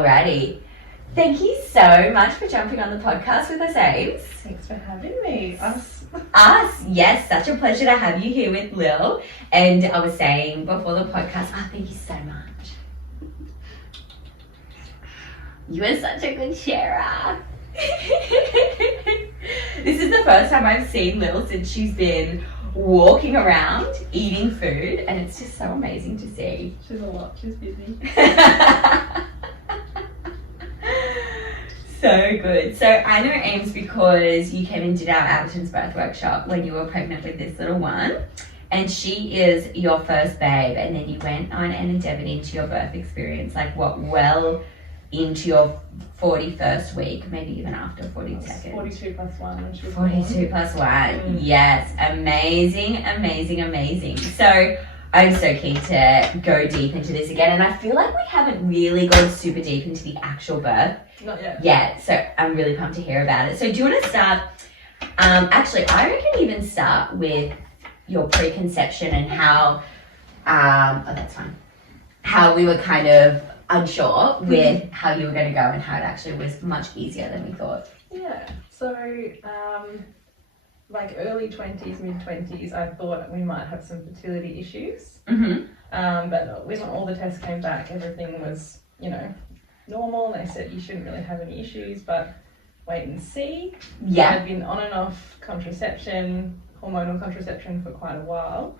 Alrighty. Thank you so much for jumping on the podcast with us, Ames. Thanks for having me. Us, yes, such a pleasure to have you here with Lil. And I was saying before the podcast, thank you so much. You are such a good sharer. This is the first time I've seen Lil since she's been walking around eating food, and it's just so amazing to see. She's a lot. She's busy. So good. So I know Ames because you came and did our Appetence Birth Workshop when you were pregnant with this little one, and she is your first babe, and then you went on and endeavored into your birth experience, like well into your 41st week, maybe even after 42nd. 42 plus 1 when she was 42 plus 1. Yes, amazing. So I'm so keen to go deep into this again, and I feel like we haven't really gone super deep into the actual birth not yet. Yeah, so I'm really pumped to hear about it. So do you want to start, actually I reckon even start with your preconception and how, that's fine, how we were kind of unsure with how you were going to go and how it actually was much easier than we thought. Yeah, so like early 20s, mid 20s, I thought we might have some fertility issues. But when all the tests came back, everything was, normal. They said you shouldn't really have any issues, but wait and see. Yeah. I'd been on and off contraception, hormonal contraception for quite a while.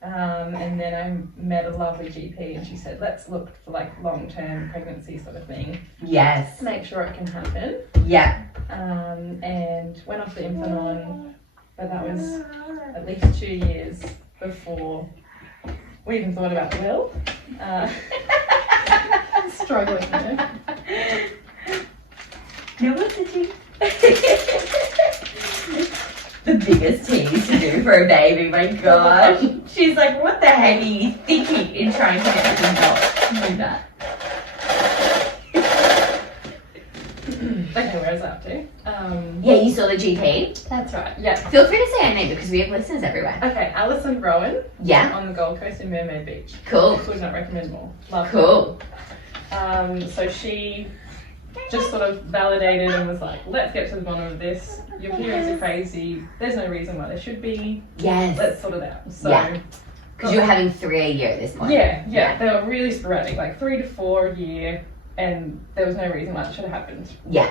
And then I met a lovely GP and she said, let's look for like long-term pregnancy sort of thing. Yes. Make sure it can happen. Yeah. And went off the Implanon, but that was at least 2 years before we even thought about Will. Struggling there. No, what's the tea? The biggest tease to do for a baby, my gosh. She's like, what the heck are you thinking in trying to get them to do that? Okay, where is that to? Yeah, you saw the GP? That's right, yeah. Feel free to say her name because we have listeners everywhere. Okay, Alison Rowan. Yeah. On the Gold Coast in Mermaid Beach. Cool. Could not recommend more. Love cool. her. So she just sort of validated and was like, let's get to the bottom of this. Your periods are crazy. There's no reason why they should be. Yes. Let's sort it out. So, yeah. Because you were having 3 a year at this point. Yeah. They were really sporadic, like 3 to 4 a year, and there was no reason why it should have happened. Yeah.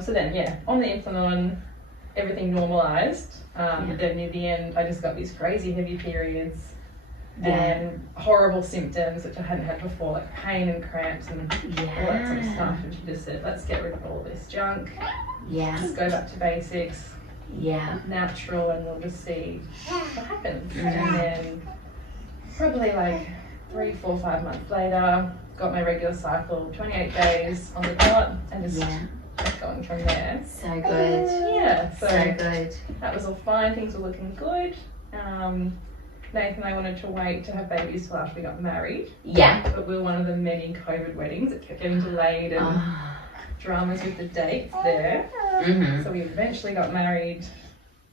So then, on the Implanon, everything normalised. But then near the end, I just got these crazy heavy periods and horrible symptoms which I hadn't had before, like pain and cramps and all that sort of stuff. And she just said, let's get rid of all this junk. Yeah. Just go back to basics. Yeah. Natural, and we'll just see what happens. And then probably like 3, 4, 5 months later, got my regular cycle, 28 days on the dot, and just kept going from there. So good. Yeah. So good. that was all fine. Things were looking good. Nathan and I wanted to wait to have babies till after we got married. Yeah. But we were one of the many COVID weddings that kept getting delayed and dramas with the dates there. So we eventually got married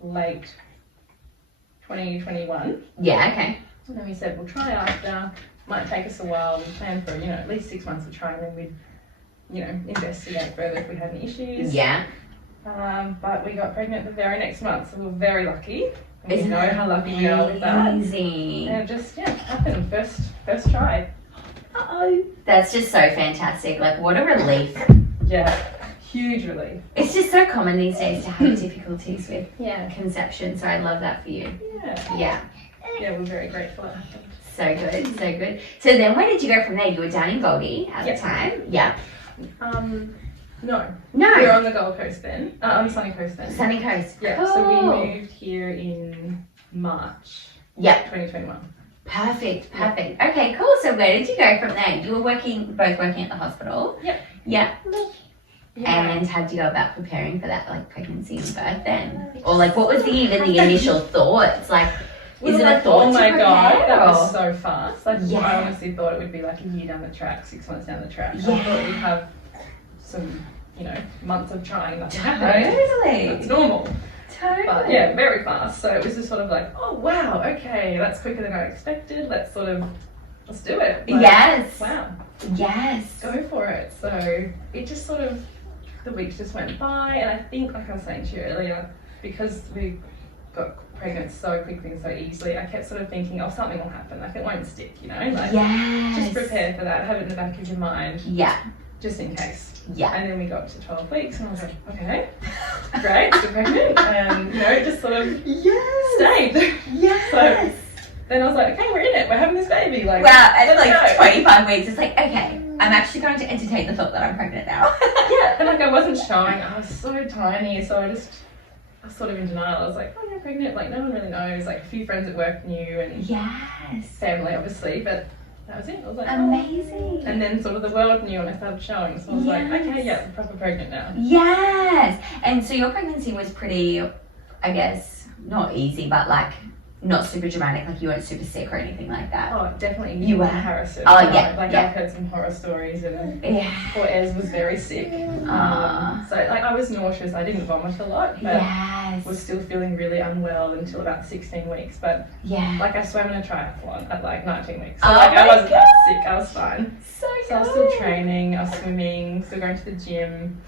late 2021. Yeah, okay. And then we said, we'll try after. Might take us a while. We planned for, at least 6 months of trying, and we'd, investigate further if we had any issues. Yeah. But we got pregnant the very next month, so we were very lucky. And Isn't we know how lucky we are with that. Amazing. And it just, happened. First try. That's just so fantastic. Like, what a relief. Yeah, huge relief. It's just so common these days to have difficulties with Yeah. conception, so I love that for you. Yeah, we're very grateful it happened. So good. So then where did you go from there? You were down in Goldie at the time? Yeah. No. No. We were on the Gold Coast then. On the Sunny Coast then. Sunny Coast. Yeah, cool. so we moved here in March. Yep. 2021. Perfect. Okay, cool. So where did you go from there? You were both working at the hospital. Yep. Yeah. Yeah. And how did you go about preparing for that, like, pregnancy and birth then? Or like, what was the initial thoughts? Like, is it a thought oh my to prepare, god, that or? was so fast. Like, Yeah. I honestly thought it would be like a year down the track, 6 months down the track. Yeah. I thought we'd have some, months of trying nothing happened. Totally. It's normal. Totally. But yeah, very fast. So it was just sort of like, oh wow, okay, that's quicker than I expected. Let's do it. Like, Yes. Wow. Yes. Go for it. So it just sort of, the weeks just went by, and I think, like I was saying to you earlier, because we got pregnant so quickly and so easily, I kept sort of thinking, oh, something will happen, like it won't stick, you know, like just prepare for that, have it in the back of your mind, just in case. And then we got to 12 weeks and I was like, okay, great, we're pregnant, and you know, it just sort of stayed. So then I was like, okay, we're in it, we're having this baby, like, wow, and like 25 weeks, it's like, okay, I'm actually going to entertain the thought that I'm pregnant now. And like I wasn't showing, I was so tiny, so I was sort of in denial. I was like, oh, you're pregnant, like no one really knows, like a few friends at work knew, and family obviously, but that was it. I was like, amazing. Oh. And then sort of the world knew and I started showing, so I was like, okay, yeah, I'm proper pregnant now. And so your pregnancy was pretty, I guess, not easy, but like not super dramatic, like you weren't super sick or anything like that. Oh, definitely. You were? Comparison. I've heard some horror stories, and poor Ez was very sick. So like I was nauseous, I didn't vomit a lot, but was still feeling really unwell until about 16 weeks. But like I swam in a triathlon at like 19 weeks. So like I wasn't that sick, I was fine. So I was still training, I was swimming, still going to the gym.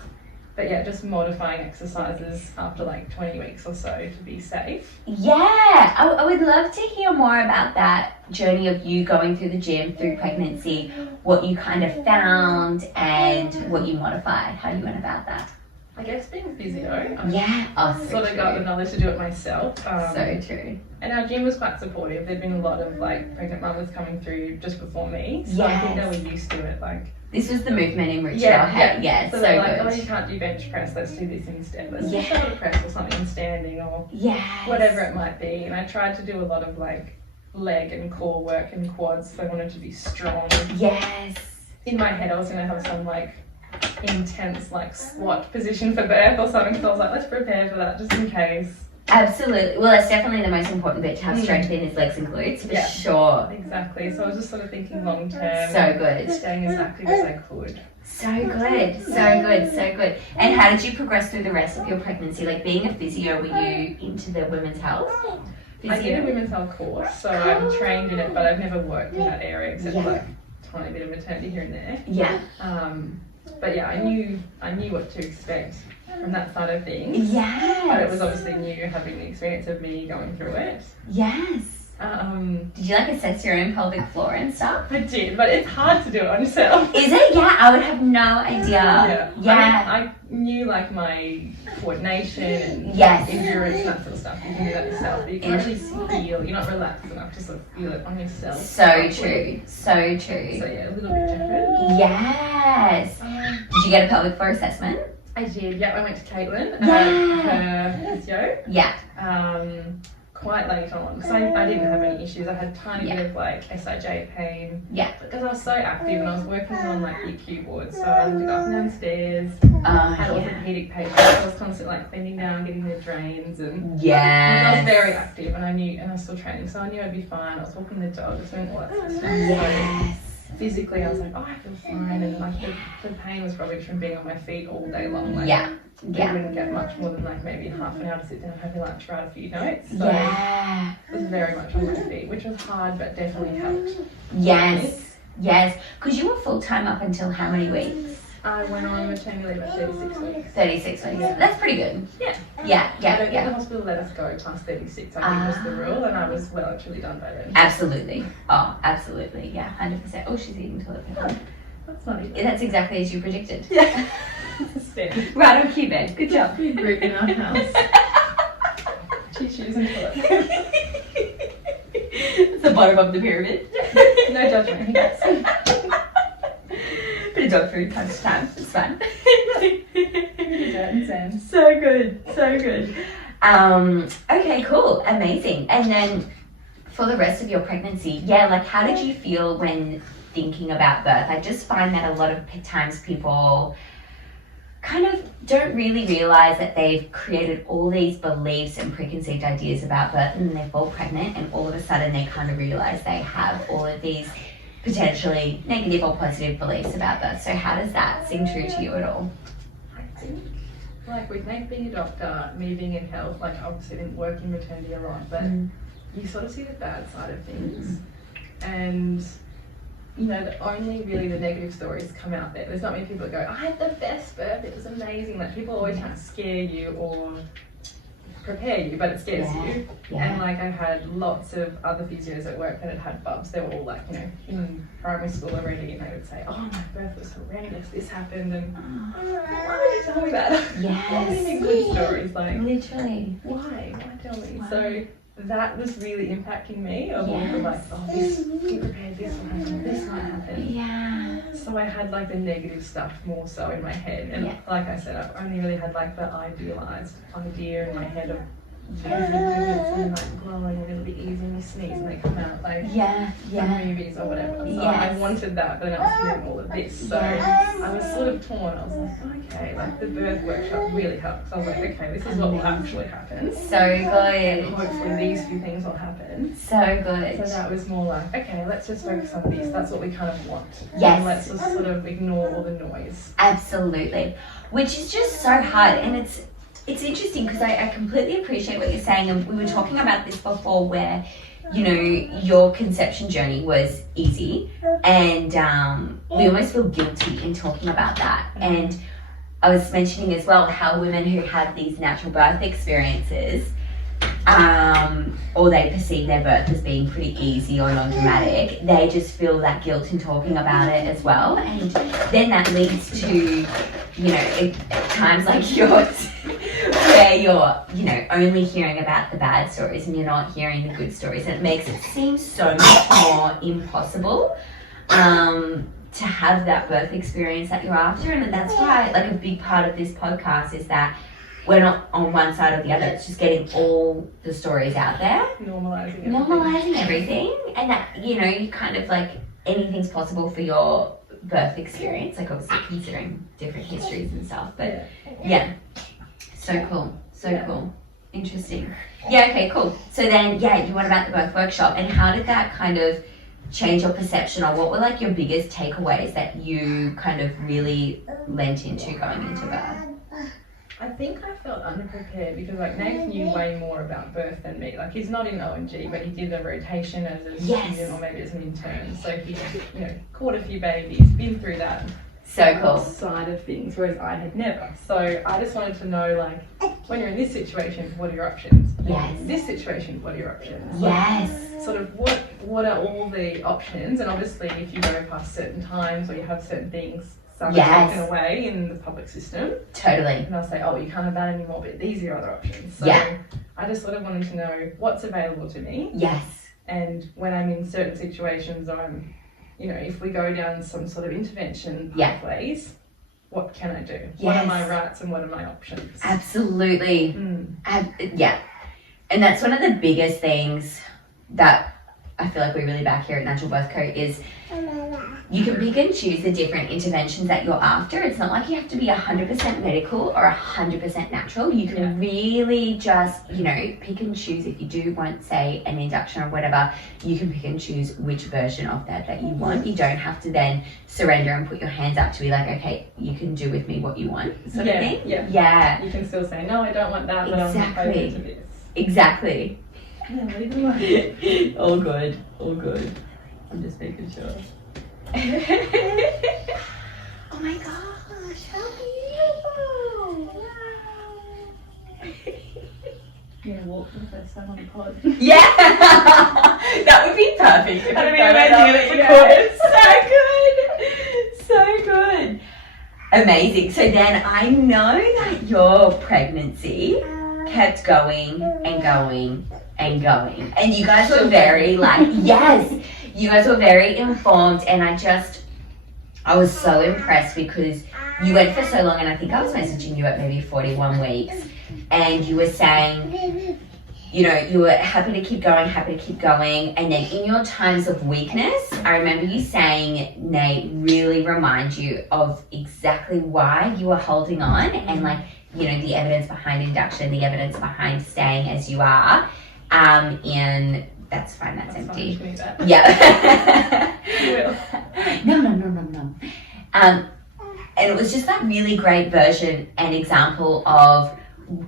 But yeah, just modifying exercises after like 20 weeks or so to be safe. I would love to hear more about that journey of you going through the gym through pregnancy, what you kind of found and what you modified, how you went about that. I guess being physio, I sort of got the knowledge to do it myself. So true. And our gym was quite supportive. There'd been a lot of like pregnant mothers coming through just before me, so I think they were used to it. Like this was the movement in which y'all had. So they're like, oh, you can't do bench press, let's do this instead. Let's do shoulder press or something standing or whatever it might be. And I tried to do a lot of like leg and core work and quads, so I wanted to be strong. In my head, I was going to have some like intense like squat position for birth or something, so I was like, let's prepare for that just in case. Absolutely. Well, that's definitely the most important bit, to have strength in his legs and glutes, for sure. Exactly. So I was just sort of thinking long term. So good. Staying as active as I could. So good. So good. So good. And how did you progress through the rest of your pregnancy? Like being a physio, were you into the women's health? Physio? I did a women's health course, so I'm trained in it, but I've never worked in that area except for like a tiny bit of maternity here and there. But yeah, I knew what to expect from that side of things. But it was obviously new having the experience of me going through it. Did you like assess your own pelvic floor and stuff? I did, but it's hard to do it on yourself. Is it? I would have no idea. I knew like my coordination and endurance and that sort of stuff. You can do that yourself, but you can't really feel, you're not relaxed enough to sort of feel it on yourself. So true. So yeah, a little bit different. Did you get a pelvic floor assessment? I did, I went to Caitlin, her physio. Quite late on, because I didn't have any issues. I had a tiny bit of like SIJ pain. Because I was so active and I was working on like the acute ward, so I had to go up and down stairs. I had orthopedic patients, so I was constantly like bending down, getting their drains, and I was very active, and I was still training, so I knew I'd be fine. I was walking the dog, I was doing all that sort of stuff. So physically, I was like, oh, I feel fine, and like the pain was probably from being on my feet all day long. Like, I wouldn't get much more than like maybe half an hour to sit down and have your lunch, write a few notes. So it was very much on my feet, which was hard, but definitely helped. Because you were full-time up until how many weeks? I went on maternity leave at 36 weeks. 36 weeks. That's pretty good. The hospital let us go past 36, I think was the rule, and I was well and truly done by then. Absolutely. Oh, absolutely. 100%. Oh, she's eating toilet paper. That's not even. That's exactly as you predicted. Right on cue, babe. Good job. Big group in our house. Tissues and toilet paper. It's the bottom of the pyramid. No judgment. Bit of dog food time to time. It's fine. So good. Okay, cool. Amazing. And then for the rest of your pregnancy, like how did you feel when thinking about birth? I just find that a lot of times people kind of don't really realize that they've created all these beliefs and preconceived ideas about birth, and then they fall pregnant and all of a sudden they kind of realize they have all of these potentially negative or positive beliefs about birth. So how does that seem true to you at all? I think like with Nate being a doctor, me being in health, like obviously I didn't work in maternity a lot, but you sort of see the bad side of things. And you know, only really the negative stories come out there. There's not many people that go, I had the best birth, it was amazing. Like, people always try to scare you or prepare you, but it scares you. And like, I had lots of other physios at work that had bubs. They were all like, you know, in primary school already, and they would say, oh, my birth was horrendous, this happened, and why would you tell me that? Why would you make good stories? Like, literally. Why tell me? So that was really impacting me, of all the like, oh, this, be prepared, this will happen, this might happen. So I had like the negative stuff more so in my head, and like I said, I've only really had like the idealized idea in my head of and like glowing and it'll be easy and you sneeze and they come out like movies or whatever. So I wanted that, but then I was hearing all of this. So I was sort of torn. I was like, okay, like the birth workshop really helps. I was like, okay, this is what will actually happen. So good. And hopefully these few things will happen. So good. So that was more like, okay, let's just focus on this. That's what we kind of want. Yes. And let's just sort of ignore all the noise. Absolutely. Which is just so hard, and it's interesting because I completely appreciate what you're saying, and we were talking about this before where, you know, your conception journey was easy, and we almost feel guilty in talking about that. And I was mentioning as well how women who have these natural birth experiences, or they perceive their birth as being pretty easy or non-dramatic, they just feel that guilt in talking about it as well, and then that leads to, you know, times like yours where you're, you know, only hearing about the bad stories and you're not hearing the good stories, and it makes it seem so much more impossible to have that birth experience that you're after. And that's why, like, a big part of this podcast is that we're not on one side or the other. It's just getting all the stories out there. Normalizing everything. And that, you know, you kind of like, anything's possible for your birth experience. Like, obviously considering different histories and stuff. But yeah. So cool. So cool. Interesting. Yeah, okay, cool. So then, you went about the birth workshop, and how did that kind of change your perception, or what were like your biggest takeaways that you kind of really lent into going into birth? I think I felt underprepared because like Nate knew way more about birth than me. Like, he's not in O&G, but he did a rotation as a student or maybe as an intern. So he, you know, caught a few babies, been through that. So cool. Side of things, whereas I had never. So I just wanted to know, like, when you're in this situation, what are your options? Yes. In this situation, what are your options? Yes. Like, sort of what are all the options? And obviously, if you go past certain times or you have certain things, some are taken away in the public system. Totally. And I'll say, oh, you can't have that anymore, but these are your other options. So I just sort of wanted to know what's available to me. Yes. And when I'm in certain situations, or I'm, you know, if we go down some sort of intervention pathways, what can I do? What are my rights and what are my options? Absolutely. And that's one of the biggest things that I feel like we really back here at Natural Birth Co. is you can pick and choose the different interventions that you're after. It's not like you have to be 100% medical or 100% natural. You can really just, you know, pick and choose. If you do want, say, an induction or whatever, you can pick and choose which version of that you want. You don't have to then surrender and put your hands up to be like, okay, you can do with me what you want, sort of thing. Yeah. You can still say, no, I don't want that, but I'm open to this. Exactly. Yeah, all good. I'm just making sure. Oh my gosh, how beautiful! Yeah, walk for the first time on the pod. Yeah! That would be perfect. That'd be amazing. So good. Amazing. So then I know that your pregnancy kept going and going and going. And you guys were very you guys were very informed, and I was so impressed because you went for so long, and I think I was messaging you at maybe 41 weeks, and you were saying, you know, you were happy to keep going, and then in your times of weakness, I remember you saying, Nate really remind you of exactly why you were holding on, and like, you know, the evidence behind induction, the evidence behind staying as you are, and that's fine, that's empty. Fine, that. Yeah. No. And it was just that really great version and example of,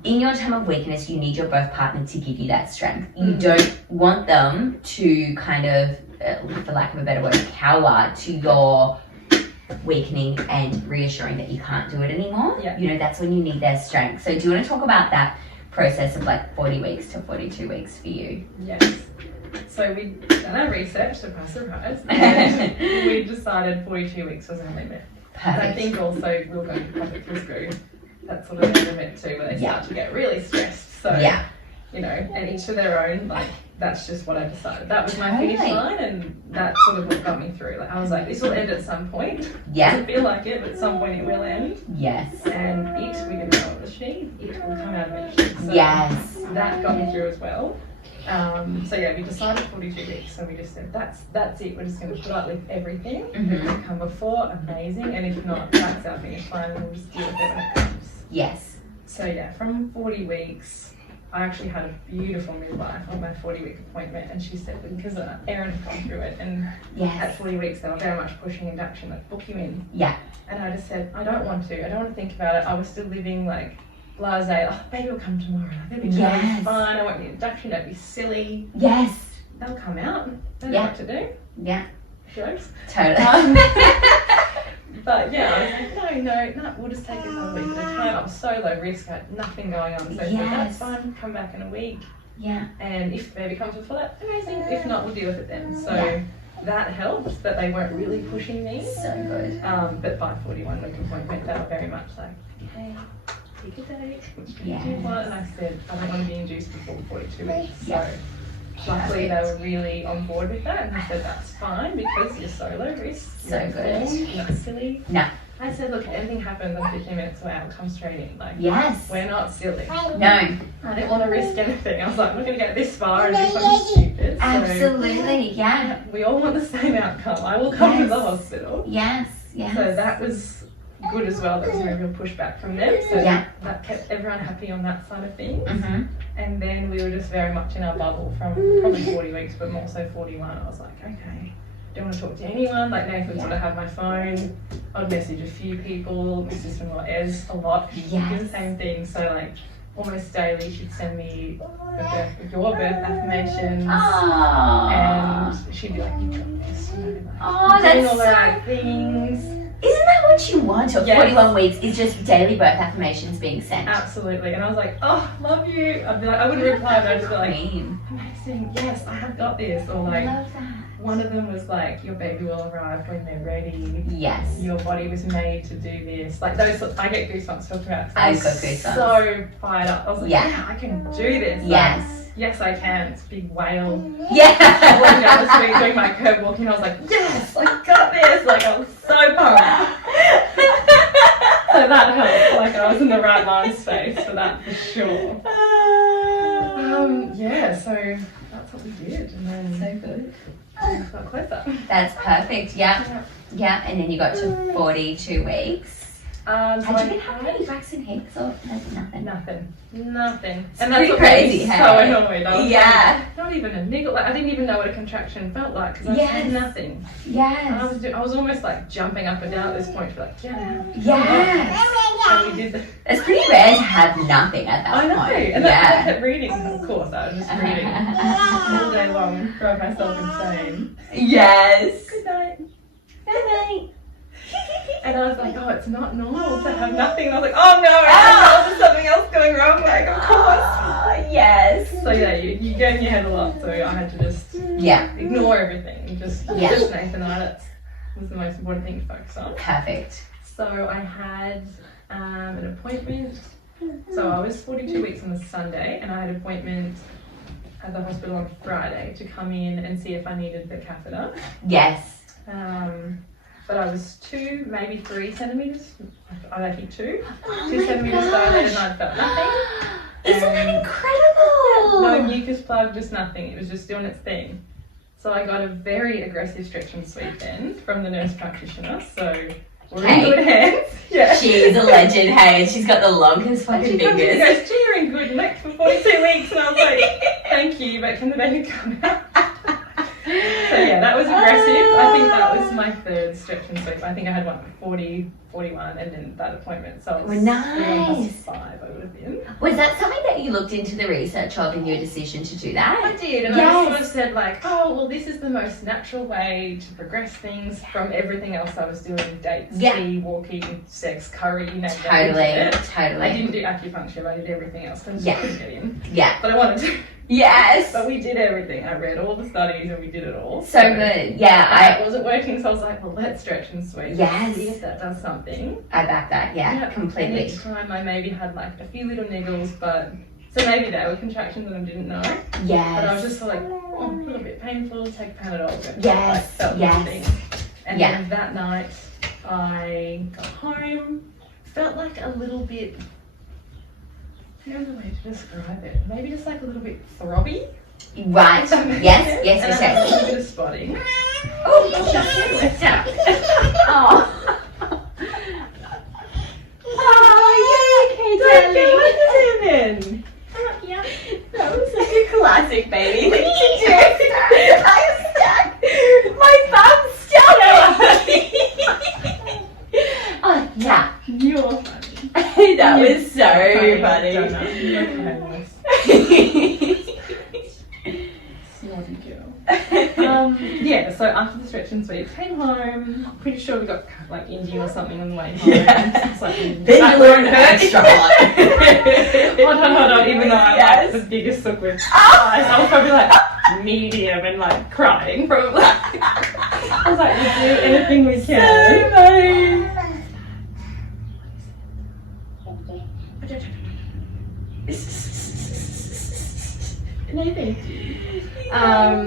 in your time of weakness, you need your birth partner to give you that strength. You don't want them to kind of for lack of a better word, cower to your weakening and reassuring that you can't do it anymore. Yeah. You know, that's when you need their strength. So do you want to talk about that process of like 40 weeks to 42 weeks for you? Yes. So we'd done our research, surprise, and we decided 42 weeks was our limit. Perfect. And I think also we were going to public school. That's sort of their limit too, where they start to get really stressed. So, you know, and each to their own, like, that's just what I decided. That was my finish line, and that's sort of what got me through. Like, I was like, this will end at some point. Yeah. Doesn't feel like it, but at some point it will end. Yes. And we didn't know it was she. It will come out eventually. So yes. that got me through as well. So yeah, we decided 42 weeks, so we just said that's it. We're just going to put up with everything. If it can come before, amazing, and if not, that's our finish line, and we'll just deal with it when it comes. Yes. So yeah, from 40 weeks, I actually had a beautiful midwife on my 40-week appointment, and she said, because Erin had gone through it, and at 40 weeks they were very much pushing induction, like book you in. Yeah. And I just said, I don't want to think about it. I was still living like blasé, oh, baby will come tomorrow. They'll be totally fine. I won't need induction. Don't be silly. Yes. They'll come out. They know what to do. Yeah. Jokes. Totally. But yeah, I was like, no, we'll just take it 1 week at a time. I was so low risk. I had nothing going on. So I said, that's fine. Come back in a week. Yeah. And if the baby comes before that, amazing. If not, we'll deal with it then. So that helped that they weren't really pushing me. So good. But by 41 week appointment, they were very much like, okay, pick a date. Which do you want? And I said, I don't want to be induced before 42 weeks. So luckily they were really on board with that, and I said, that's fine because you're so low risk. So good. You're not silly. No. I said, look, if anything happens in 15 minutes away, I'll come straight in. Like, we're not silly. No. I didn't want to risk anything. I was like, I'm not going to get this far and do something stupid. Absolutely, So, we all want the same outcome. I will come to the hospital. Yes. So that was good as well. There was no real pushback from them. So that kept everyone happy on that side of things. Mm-hmm. And then we were just very much in our bubble from probably 40 weeks, but more so 41. I was like, okay, don't want to talk to anyone. Like, Nathan sort of had my phone. I'd message a few people. My sister-in-law Ez a lot. She did the same thing. So like almost daily she'd send me your birth affirmations. And she'd be like, you got this. You know, like, doing all the right things. Isn't that what you want? Or 41 weeks is just daily birth affirmations being sent. Absolutely. And I was like, oh, love you. I'd be like, I wouldn't reply, but I'd just be like, amazing, yes, I have got this. Or like, one of them was like, your baby will arrive when they're ready. Yes. Your body was made to do this. Like those, I get goosebumps talking about it. I've got goosebumps. So fired up. I was like, yeah, I can do this. Yes. Like, yes, I can. It's a big whale. Yeah. Walking down the street doing my curb walking. I was like, yes, I got this. Like, I was so pumped. So that helped. Like, I was in the right mind space for that for sure. So that's what we did. And then so good. I got closer. That's perfect. Yeah. And then you got to 42 weeks. Had you been having any vaccine hicks or nothing? Nothing. And it's that's pretty what crazy, made me so annoyed. I was like, not even a niggle. Like, I didn't even know what a contraction felt like because I had nothing. Yes. And I was almost like jumping up and down at this point. Like, yes. And we did. It's pretty rare to have nothing at that point. I know. And I kept reading. Of course, I was just reading all day long, drive myself insane. Yes. Good night. Good night. And I was like, oh, it's not normal to have nothing. And I was like, oh no, there's something else going wrong. Like, of course. Yes. So yeah, you get in your head a lot. So I had to just ignore everything. Just Nathan and I. That was the most important thing to focus on. Perfect. So I had an appointment. So I was 42 weeks on the Sunday, and I had an appointment at the hospital on Friday to come in and see if I needed the catheter. Yes. But I was 2, maybe 3 centimetres, I think 2 centimetres dilated, and I felt nothing. Isn't that incredible? No mucus plug, just nothing. It was just doing its thing. So I got a very aggressive stretch and sweep then from the nurse practitioner. So we're in good hands. Yeah. She's a legend, hey, and she's got the longest fucking fingers. She goes, gee, you're in good nick for 42 weeks. And I was like, thank you, but can the baby come out? So yeah, that was aggressive. I think that was my 3rd stretch and sweep. I think I had one at 40, 41 and then that appointment. So Well, nice. 5 I would have been. Was that something that you looked into the research of in your decision to do that? I did, and I sort of said like, oh, well, this is the most natural way to progress things from everything else I was doing, dates, tea, walking, sex, curry, you name it. Totally. I didn't do acupuncture, I did everything else because I couldn't get in. Yeah. But I wanted to. Yes. But we did everything. I read all the studies and we did it all. So good. Yeah. It wasn't working, so I was like, well, let's stretch and sweep. Yes. See if that does something. I back that. Yeah, completely. And each time I maybe had like a few little niggles, but so maybe they were contractions and I didn't know. Yes. But I was just like, oh, a little bit painful, take Panadol. Yes. Felt nothing. And Yeah. then that night I got home, felt like a little bit, here's a way to describe it, maybe just like a little bit throbby. Right. Yes. And a little bit of spotting. Oh, stop. Oh. Oh, you okay, darling? Yeah. That was like a classic baby thing to do. I'm stuck. My thumb's stuck. Oh, yeah. You're funny. That was so funny. Naughty girl. Yeah, so after the stretch and sweep, came home, pretty sure we got like Indian or something on the way home. Yeah. It's like, Then you learn extra hard. Hold on, even though I'm like the biggest sook with eyes, I was probably like medium and like crying probably. I was like, we'll do anything we can. So funny.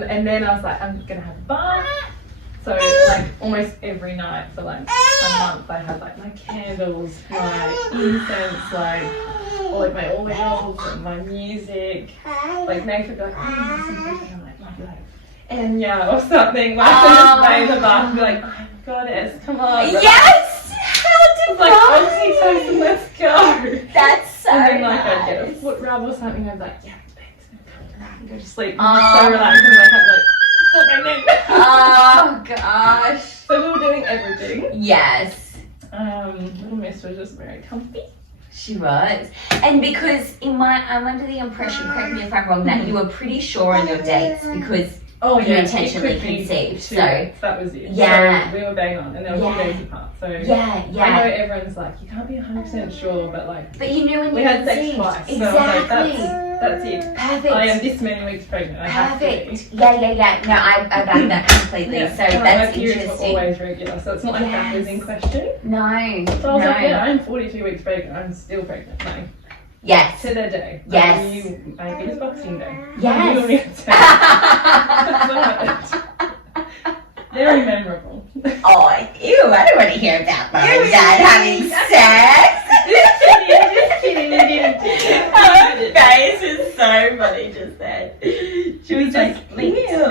And then I was like, I'm gonna have a bath. So like almost every night for like a month I had like my candles, my incense, like all like my oils and my music. Like Nate would be like, oh, some music, and I'm like, might be like Enya or something. Like I just lay in the bath and be like, oh goddess, come on. Yes! How It's like oxytocin, let's go. That's so And then like I'd get a foot rub or something, I'd be like, yeah, thanks, and come around and go to sleep. And I'm so relaxed and wake up like, stop pregnant. Oh gosh. So we were doing everything. Yes. Little Miss was just very comfy. She was. And because I'm under the impression, correct me if I'm wrong, that you were pretty sure on your dates because Oh you intentionally conceived. So that was it. Yeah. So we were bang on and they were 2 days apart. So yeah. I know everyone's like, you can't be 100% sure, but like But you knew when we you had sex conceived. twice. Exactly. So I was like, that's it. Perfect. I am this many weeks pregnant. I have to be. Perfect. Yeah. No, I back that completely. Yeah. So And that's my periods interesting. were always regular, so it's not like that was in question. No. So I was like, yeah, I'm 42 weeks pregnant. I'm still pregnant. No. Yes. To their day. Yes. Maybe it's Boxing Day. Yes. Very memorable. Oh, ew, I don't want to hear about mom and dad having sex. Just kidding, we didn't do that. Her face is so funny just then. She was just like, ew.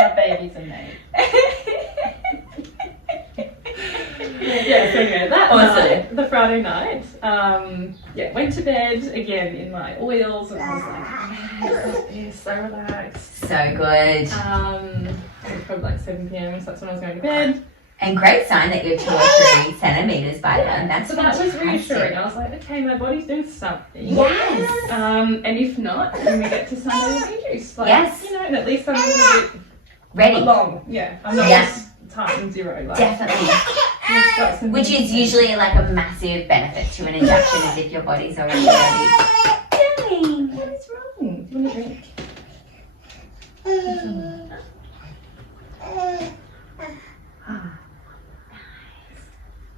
Our babies are made. Yeah, so anyway, that night, the Friday night, went to bed again in my oils and I was like, yes, so relaxed. So good. It was probably like 7 p.m, so that's when I was going to bed. And great sign that you're 2 or 3 centimeters by then. That's so that was fantastic. reassuring. I was like, okay, my body's doing something. Yes. And if not, when we get to Sunday, we'll be juiced. Like, Yes. You know, and at least I'm a little bit Ready. along. Yeah, I'm not just tight and zero. Like, Definitely. Which is usually like a massive benefit to an induction is if your body's already ready. Darling. What is wrong? Do you want a drink?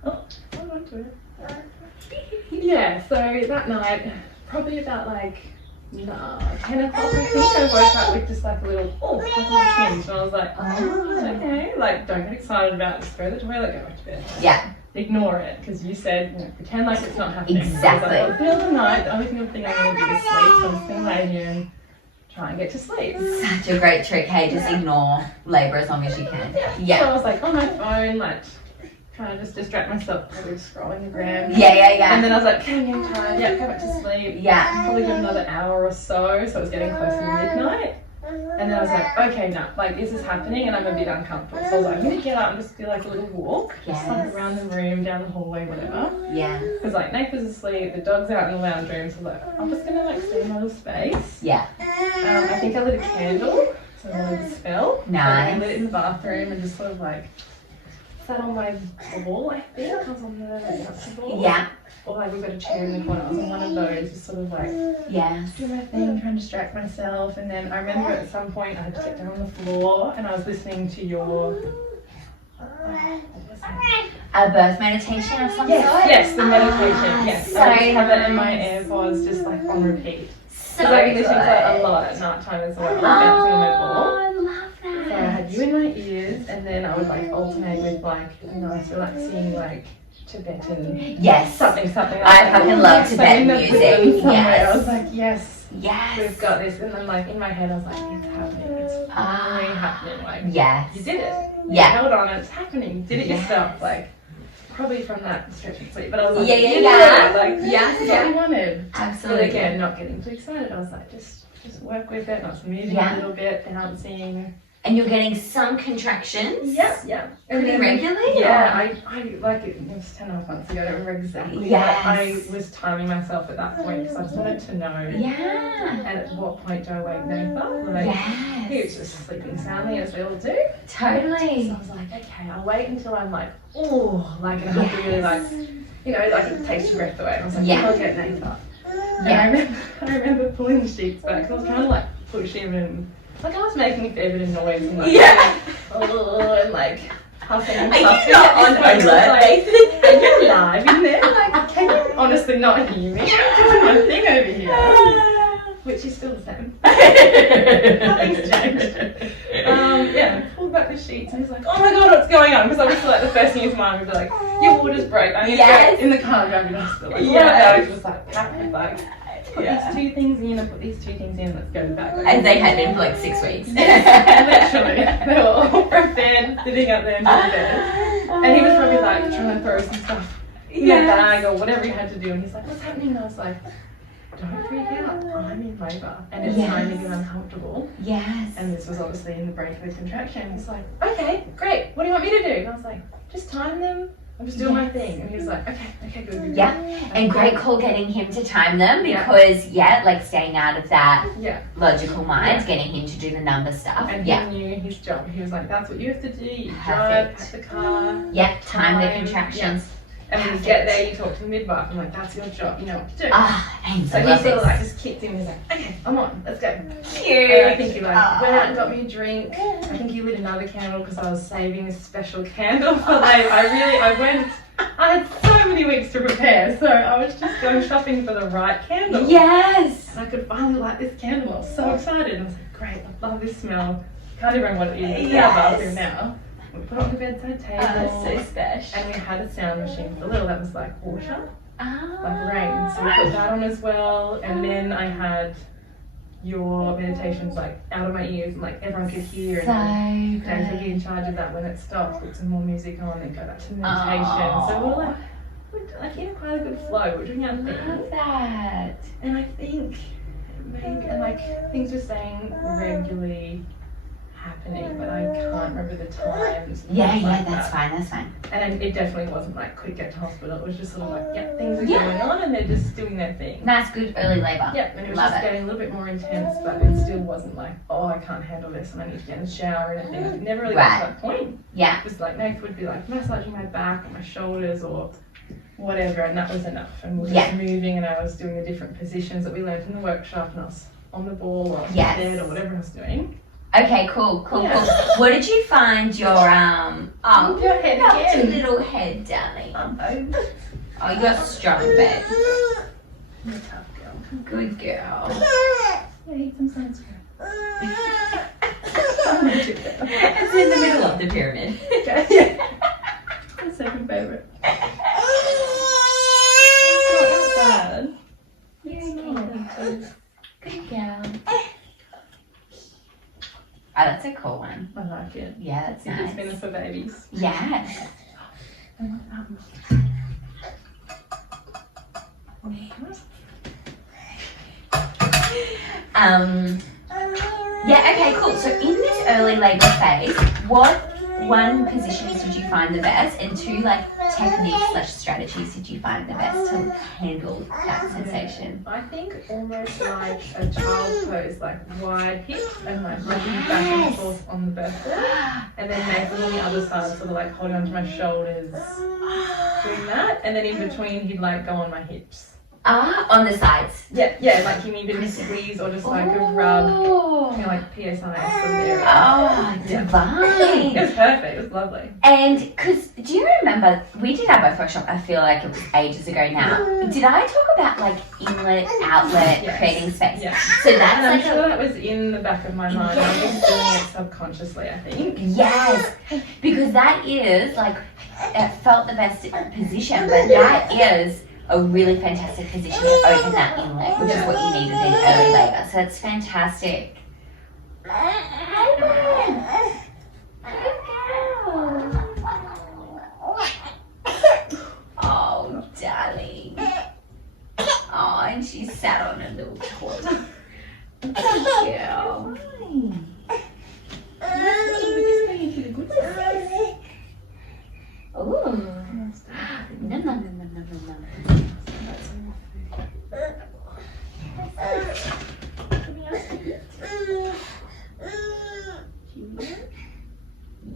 Oh, hold on to it. Yeah, so that night, probably about like 10 o'clock, I think I woke up with just like a little, like a little twinge. And I was like, oh, okay. Like, don't get excited about it. Just go to the toilet, go back to bed. Yeah. Ignore it, because you said, pretend like it's not happening. Exactly. So I was like, middle of the night, the only thing I'm going to do is sleep. So I'm just going to lay here and try and get to sleep. Such a great trick. Hey, just ignore labour as long as you can. So Yeah. I was like on my phone, like, trying to just distract myself by scrolling the gram. Yeah. And then I was like, okay, I'm tired. Yeah, go back to sleep. Yeah. Probably give another hour or so. So it was getting close to midnight. And then I was like, okay, no, like, is this happening? And I'm a bit uncomfortable. So I was like, I'm going to get up and just do like a little walk. Just like around the room, down the hallway, whatever. Yeah. Because like Nate was asleep, the dog's out in the lounge room. So I was like, I'm just going to like stay in my little space. Yeah. I think I lit a candle. So I lit the spell. Nice. So I lit it in the bathroom and just sort of like sat on my ball, I think. I was on the bouncy ball. Yeah. Or like we've got a chair in the corner. I was on one of those, just sort of like do my thing, trying to distract myself. And then I remember at some point I had to get down on the floor and I was listening to your A birth meditation of some sort? Yes, the meditation. Yes. So I just have that in my AirPods just like on repeat. So Because I've been listening to that a lot at night time as well, bouncing on my ball. I love that. So I had you in my ears, and then I would like alternate with like a nice relaxing like Tibetan something like that. I fucking love Tibetan music. I was like, yes, yes, we've got this. And then like in my head I was like, it's happening. It's finally happening. Like yes, you did it. You yeah, held on. It's happening. You did it yourself. Like probably from that stretch and sleep. But I was like, yeah. Like this is what I wanted. Absolutely. But again, not getting too excited. I was like, just work with it. Not moving a little bit, bouncing. And you're getting some contractions? Yeah. Pretty regularly? Yeah, I like it was 10.5 months ago, I don't remember exactly. Yes. I was timing myself at that point because I just wanted to know. Yeah. And at what point do I wake Nathan? Like, yes. he was just sleeping soundly as we all do. Totally. So I was like, okay, I'll wait until I'm like, oh, like, and I have to really like, you know, like it takes your breath away. And I was like, I'll get Nathan. And I remember pulling the sheets back. So I was trying to like push him and like I was making a fair bit of noise and like, and like huffing and puffing. Are you not on alert, like, are you live in there? Like, can you honestly not hear me? I'm doing my thing over here. Which is still the same. Nothing's changed. I pulled back the sheets and he's like, oh my god, what's going on? Because obviously like the first thing in his mind would be like, your water's broke. I need to go in the car and drive you to the hospital. Like, I was just like, packed with like, put these 2 things in and put these 2 things in, let's go back. And they had been for like 6 weeks. Literally. They were all prepared, sitting up there in the bed. And he was probably like trying to throw some stuff in a bag or whatever he had to do. And he's like, what's happening? And I was like, don't freak out, I'm in labour and it's time to get uncomfortable. Yes. And this was obviously in the break-with contraction. He's like, okay, great, what do you want me to do? And I was like, just time them. I'm just doing my thing. And he was like, okay, good. Yeah, and great call getting him to time them because, like staying out of that logical mind, getting him to do the number stuff. And he knew his job. He was like, that's what you have to do. You drive, pack the car. Yeah, time the contractions. And when you get there, you talk to the midwife. I'm like, that's your job. You know what to do. So he sort of like just kicked him and was like, okay, I'm on. Let's go. Cute. And I think he like went out and got me a drink. I think he lit another candle because I was saving this special candle for later. I had so many weeks to prepare, so I was just going shopping for the right candle. Yes. And I could finally light this candle. I was so excited. I was like, great, I love this smell. Can't even remember what it is. It's in our bathroom now. We put it on the bedside table. Oh, so special. And we had a sound machine for little that was like water, like rain. So we put that on as well. And then I had your meditations like out of my ears and like everyone could hear. And Dave would be in charge of that when it stopped. Put some more music on and go back to meditation. So we're like in quite a good flow. We're doing our thing. I love that. And I think maybe and like things were staying regularly happening, but I can't remember the times. That's fine. And it definitely wasn't like quick get to hospital. It was just sort of like, things are going on and they're just doing their thing. Nice, good early labour. And it was just getting a little bit more intense, but it still wasn't like, oh, I can't handle this and I need to get in the shower or anything. It never really got to that point. Yeah. It was like Nath would be like massaging my back or my shoulders or whatever, and that was enough. And we were just moving, and I was doing the different positions that we learned in the workshop, and I was on the ball or on the bed or whatever I was doing. Okay, cool. What did you find your your head again? Little head, darling. Oh, you're strong, babe. You're a tough girl. Good girl. Yeah, eat some sunscreen. It's in the middle of the pyramid. Okay. My second favourite. It's not bad. It's not. Good girl. Oh, that's a cool one. I like it. Yeah, that's nice. It's been for babies. Yeah. Yeah, okay, cool. So in this early labour phase, what one positions did you find the best, and two like techniques / strategies did you find the best to handle that sensation? I think almost like a child's pose, like wide hips and like rocking back and forth on the birth ball, and then Nathan on the other side, sort of like holding onto my shoulders, doing that, and then in between he'd like go on my hips. On the sides. Yeah, like give me a bit of a squeeze or just like a rub, like PSI sort of area. Oh, divine. It was perfect. It was lovely. And because, do you remember, we did our birth workshop, I feel like it was ages ago now. Did I talk about like inlet, outlet, creating space? Yeah. So that's and I'm like sure that was in the back of my mind. I was doing it subconsciously, I think. Yes, because that is like, it felt the best position, but that is a really fantastic position to open that inlet, which is what you needed in early labour. So it's fantastic. Oh, darling. Oh, and she sat on a little toy. Girl. Ooh. No, no, no, no, no, no, no.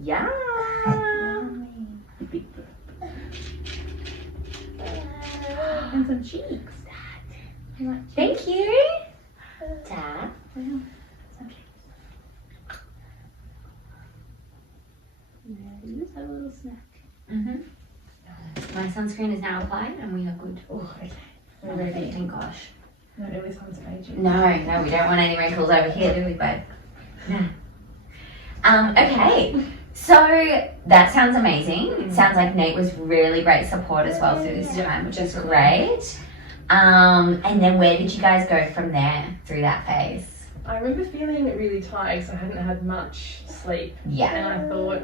Yeah. And some cheeks. Thank you. Dad. Just have a little snack. My sunscreen is now applied and we are good. Oh, okay. We're ready. Thank gosh. No early signs of aging. No, we don't want any wrinkles over here, do we, babe? No. Okay. So that sounds amazing. It sounds like Nate was really great support as well through this time, which is great. And then where did you guys go from there through that phase? I remember feeling really tired because I hadn't had much sleep. Yeah. And I thought,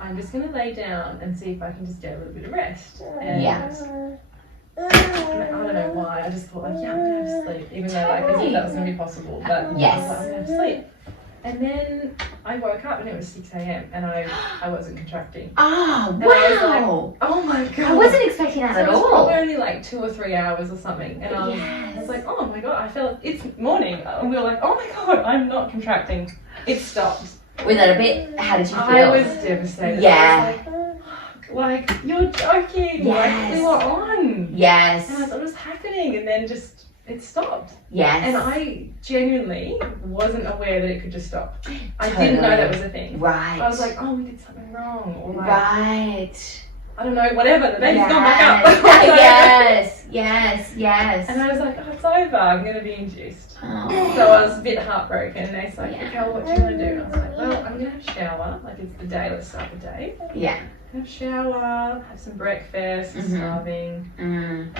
I'm just going to lay down and see if I can just get a little bit of rest. And I don't know why, I just thought like, yeah, I'm going to have sleep. Even though like, as if that was going to be possible. But Yes. I was like, I'm going to have sleep. And then I woke up and it was 6 a.m. and I wasn't contracting. Oh, And I was like, wow. oh my God. I wasn't expecting that So at it was all. probably only like 2 or 3 hours or something. And I was like, oh my God, I felt it's morning. And we were like, oh my God, I'm not contracting. It stopped. Was that a bit, how did you feel? I was devastated. Yeah. I was like, you're joking. Yes. Like, we were on. Yes. And I was like, what's happening? And then just, it stopped. Yes. And I genuinely wasn't aware that it could just stop. I didn't know that was a thing. Right. I was like, oh, we did something wrong. Or like, right. I don't know, whatever. The baby's gone back up. Yes. And I was like, oh, it's over. I'm going to be induced. Oh. So I was a bit heartbroken. And they said, okay, well, what do you want to do? And I was like, well, I'm going to have a shower. Like, it's the day. Let's start the day. Yeah. Have a shower, have some breakfast, starving.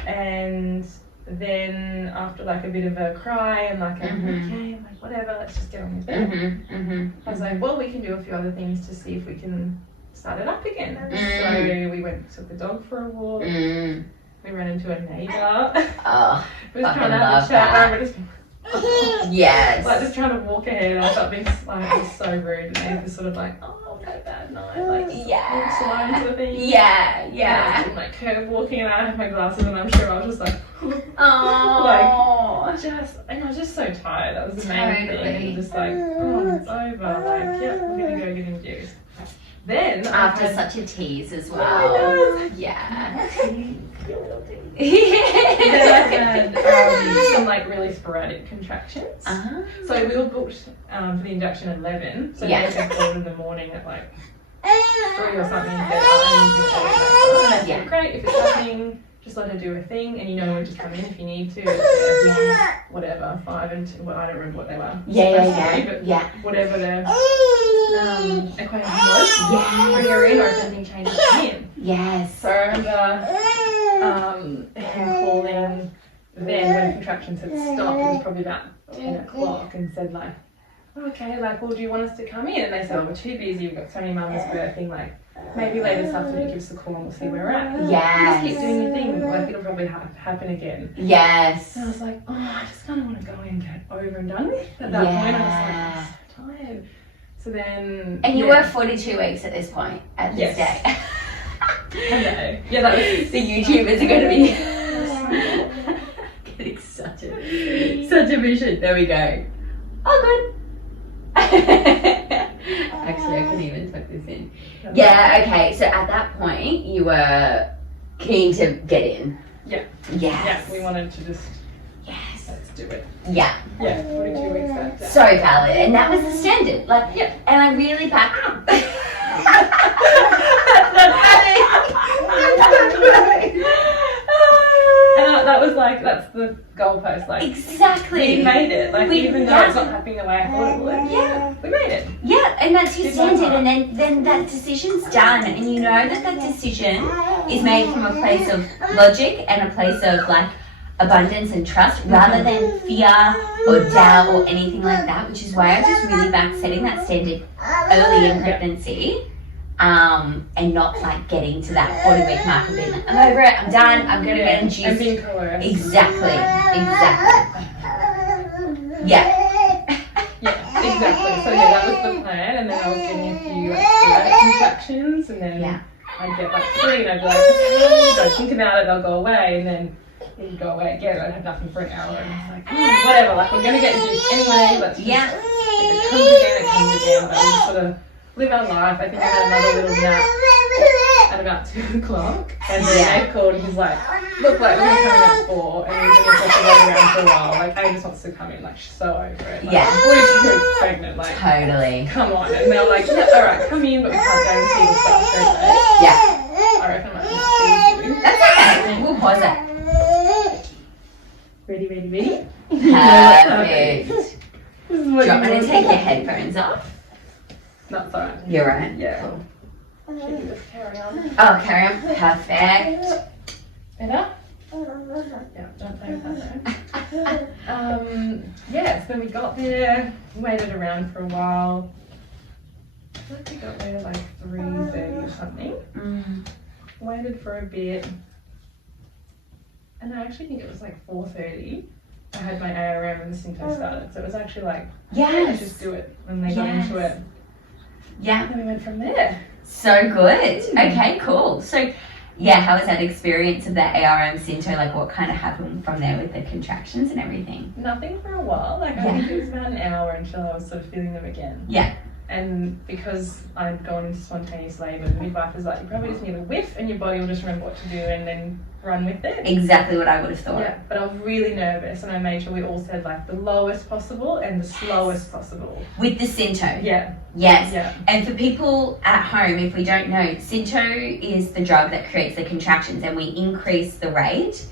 And then after like a bit of a cry and like, okay, I'm like, whatever, let's just get on with it. I was like, well, we can do a few other things to see if we can start it up again. So we went, took the dog for a walk. We ran into a neighbour. Oh, We was trying to have a chat. And we're just yes. like just trying to walk ahead. And I felt being like, it was so rude. And they were sort of like, oh, I've had a bad night. Like, walk slow into the thing. Yeah. And I was doing like curve walking and I had my glasses and I'm sure I was just like, Oh. I was just so tired. That was the main thing. And just like, oh, it's over. Like, yeah, we're gonna go get induced. Then After such a tease as well. Yeah. Then I had some like really sporadic contractions. So we were booked for the induction at 11. So Yeah. they had called in the morning at like 3 or something. And said, oh, I said, great, if it's happening, just let her do her thing, and you know when to come in if you need to. Whatever, 5 and 2. Well, I don't remember what they were. Yeah. Whatever their equation was. Bring her in, or if anything changes, come in. Yes. So I remember him calling then when contractions had stopped. It was probably about 10 o'clock, and said like, okay, like, well, do you want us to come in? And they said, oh, we're too busy. We've got so many mums birthing. Like, maybe later this afternoon give us a call and we'll see where we're at. Yes. Just keep doing your thing, like it'll probably happen again. Yes. And I was like, oh, I just kind of want to go and get over and done with. At that point, I was like, I'm so tired. So then. And you were 42 weeks at this point, at this day. I know. Yeah, that was. The YouTubers are going to be getting such a vision. There we go. Oh, good. Actually, I couldn't even tuck this in. Yeah, okay. So at that point, you were keen to get in. Yeah. Yes. Yeah, we wanted to just. Yes. Let's do it. Yeah. Yeah, 42 weeks back. So valid. And that was the standard. Like, yeah. And I really back up. That was like, that's the goalpost. Like, exactly. We made it. Like, even though it's not happening the way I thought it would. Yeah. We made it. Yeah, and that's your standard. And then that decision's done. And you know that decision is made from a place of logic and a place of like abundance and trust rather than fear or doubt or anything like that, which is why I just really back setting that standard early in pregnancy. And not like getting to that 40-week mark and being like, I'm over it, I'm done, I'm gonna get induced. And being coerced. Exactly. Yeah. Yeah, exactly. So yeah, that was the plan, and then I was getting a few like sporadic contractions, and then I'd get like 3, and I'd be like, okay, I'd think about it, they'll go away, and then it'd go away again. I'd have nothing for an hour, and I was like, whatever, like we're gonna get induced anyway. Let's just, if it comes again, it comes again. But we just sort of live our life. I think I had another little nap at about 2 o'clock, and then Dave called and he's like, look, like we're gonna come in at 4, and we're gonna have to wait around for a while. Like Amy just wants to come in, like she's so over it. Like, 42 weeks pregnant, like Totally. come on. And they're like, yeah, all right, come in, but we can't guarantee the start straight away. Yeah. I reckon I might need to feed you. That's okay. We'll pause it. Ready? Perfect. Do you want me to take your headphones off? That's all right. You're right. Yeah. Cool. Should we just carry on? Oh, carry on. Perfect. Better? Yeah, don't play with that though. Yeah, so we got there, waited around for a while. I feel like we got there like 3:30 or something. Waited for a bit. And I actually think it was like 4:30. I had my ARM and the symptoms started. So it was actually like, let's just do it. And they got into it. Yeah. And then we went from there. So good. Okay, cool. So, yeah, how was that experience of that ARM Synto? Like, what kind of happened from there with the contractions and everything? Nothing for a while. Like, I think it was about an hour until I was sort of feeling them again. Yeah. And because I'd gone into spontaneous labour, the midwife was like, you probably just need a whiff and your body will just remember what to do and then run with it. Exactly what I would have thought. Yeah, but I was really nervous and I made sure we all said like the lowest possible and the slowest possible. With the Synto? Yeah. Yes. Yeah. And for people at home, if we don't know, Synto is the drug that creates the contractions, and we increase the rate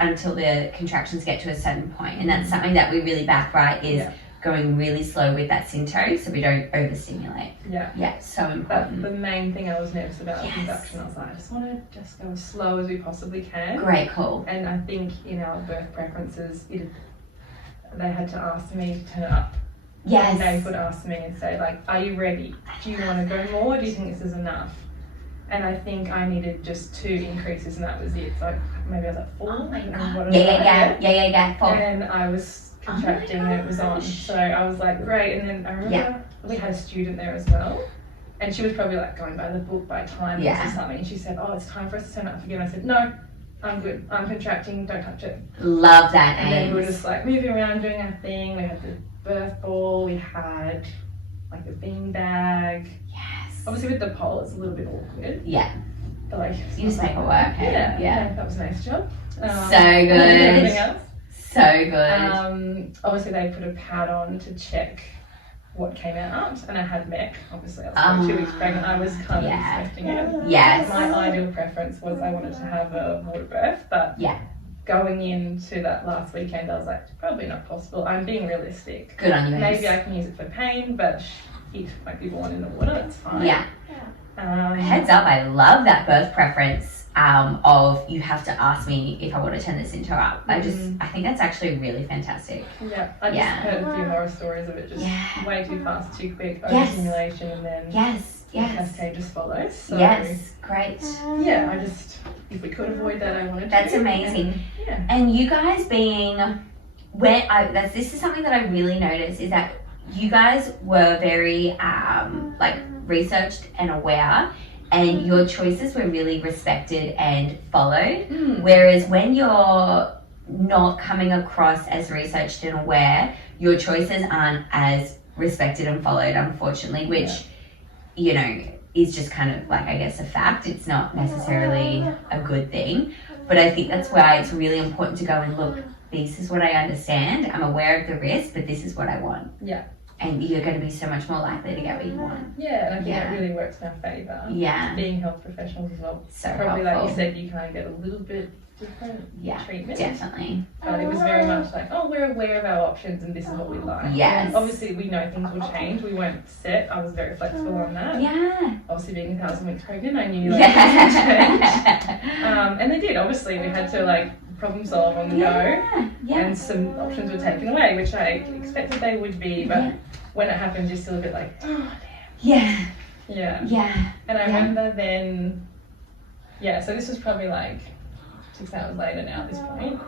until the contractions get to a certain point. And that's something that we really back right is going really slow with that Synto so we don't overstimulate. Yeah. Yeah, so important. That's the main thing I was nervous about with induction. I was like, I just want to just go as slow as we possibly can. Great call. And I think in our birth preferences, they had to ask me to turn up. Yes. And they would ask me and say like, are you ready? Do you want to go more? Or do you think this is enough? And I think I needed just 2 increases and that was it. So maybe I was at 4. Oh my God. What Yeah. 4. And I was contracting and it was on. So I was like, great. And then I remember we had a student there as well. And she was probably like going by the book by time or something. And she said, oh, it's time for us to turn up again. I said, no, I'm good. I'm contracting. Don't touch it. Love that. And then we were just like moving around doing our thing. We had the birth ball. We had like a bean bag. Yes. Obviously with the pole, it's a little bit awkward. Yeah. But like, you just make it work. Hey? Yeah. That was a nice job. So good. Everything else. So good. Obviously they put a pad on to check what came out, and I had MEC. Obviously I was 2 weeks pregnant. I was kind of expecting it. Yes. My ideal preference was I wanted to have a water birth, but going into that last weekend I was like, probably not possible. I'm being realistic. Good on you. Maybe I can use it for pain, but it might be born in the water. It's fine. Yeah. Heads up, I love that birth preference of you have to ask me if I want to turn this into up. I think that's actually really fantastic. Yeah, I just heard a few horror stories of it just way too fast, too quick, overstimulation, and then the Yes. cascade just follows. So Yes. Great. yeah, I just, if we could avoid that, I wanted That's to. amazing. And, yeah. And you guys being this is something that I really noticed is that you guys were very like researched and aware, and your choices were really respected and followed. Whereas when you're not coming across as researched and aware, your choices aren't as respected and followed, unfortunately, which you know is just kind of like, I guess, a fact. It's not necessarily a good thing, but I think that's why it's really important to go and look, this is what I understand, I'm aware of the risk, but this is what I want. Yeah. And you're going to be so much more likely to get what you want. Yeah, and I think that really works in our favour. Yeah. Being health professionals as well. So probably helpful. like you said, you kind of get a little bit different treatment. Definitely. But it was very much like, oh, we're aware of our options and this is what we like. Yes. And obviously we know things will change. We weren't set. I was very flexible on that. Yeah. Obviously being 1,000 weeks pregnant, I knew like things would change. And they did. Obviously we had to like problem solve on the go. Yeah. And some options were taken away, which I expected they would be. But when it happens, you're still a bit like, oh, damn. Yeah. Yeah. Yeah. And I remember then, so this was probably like 6 hours later now at this point.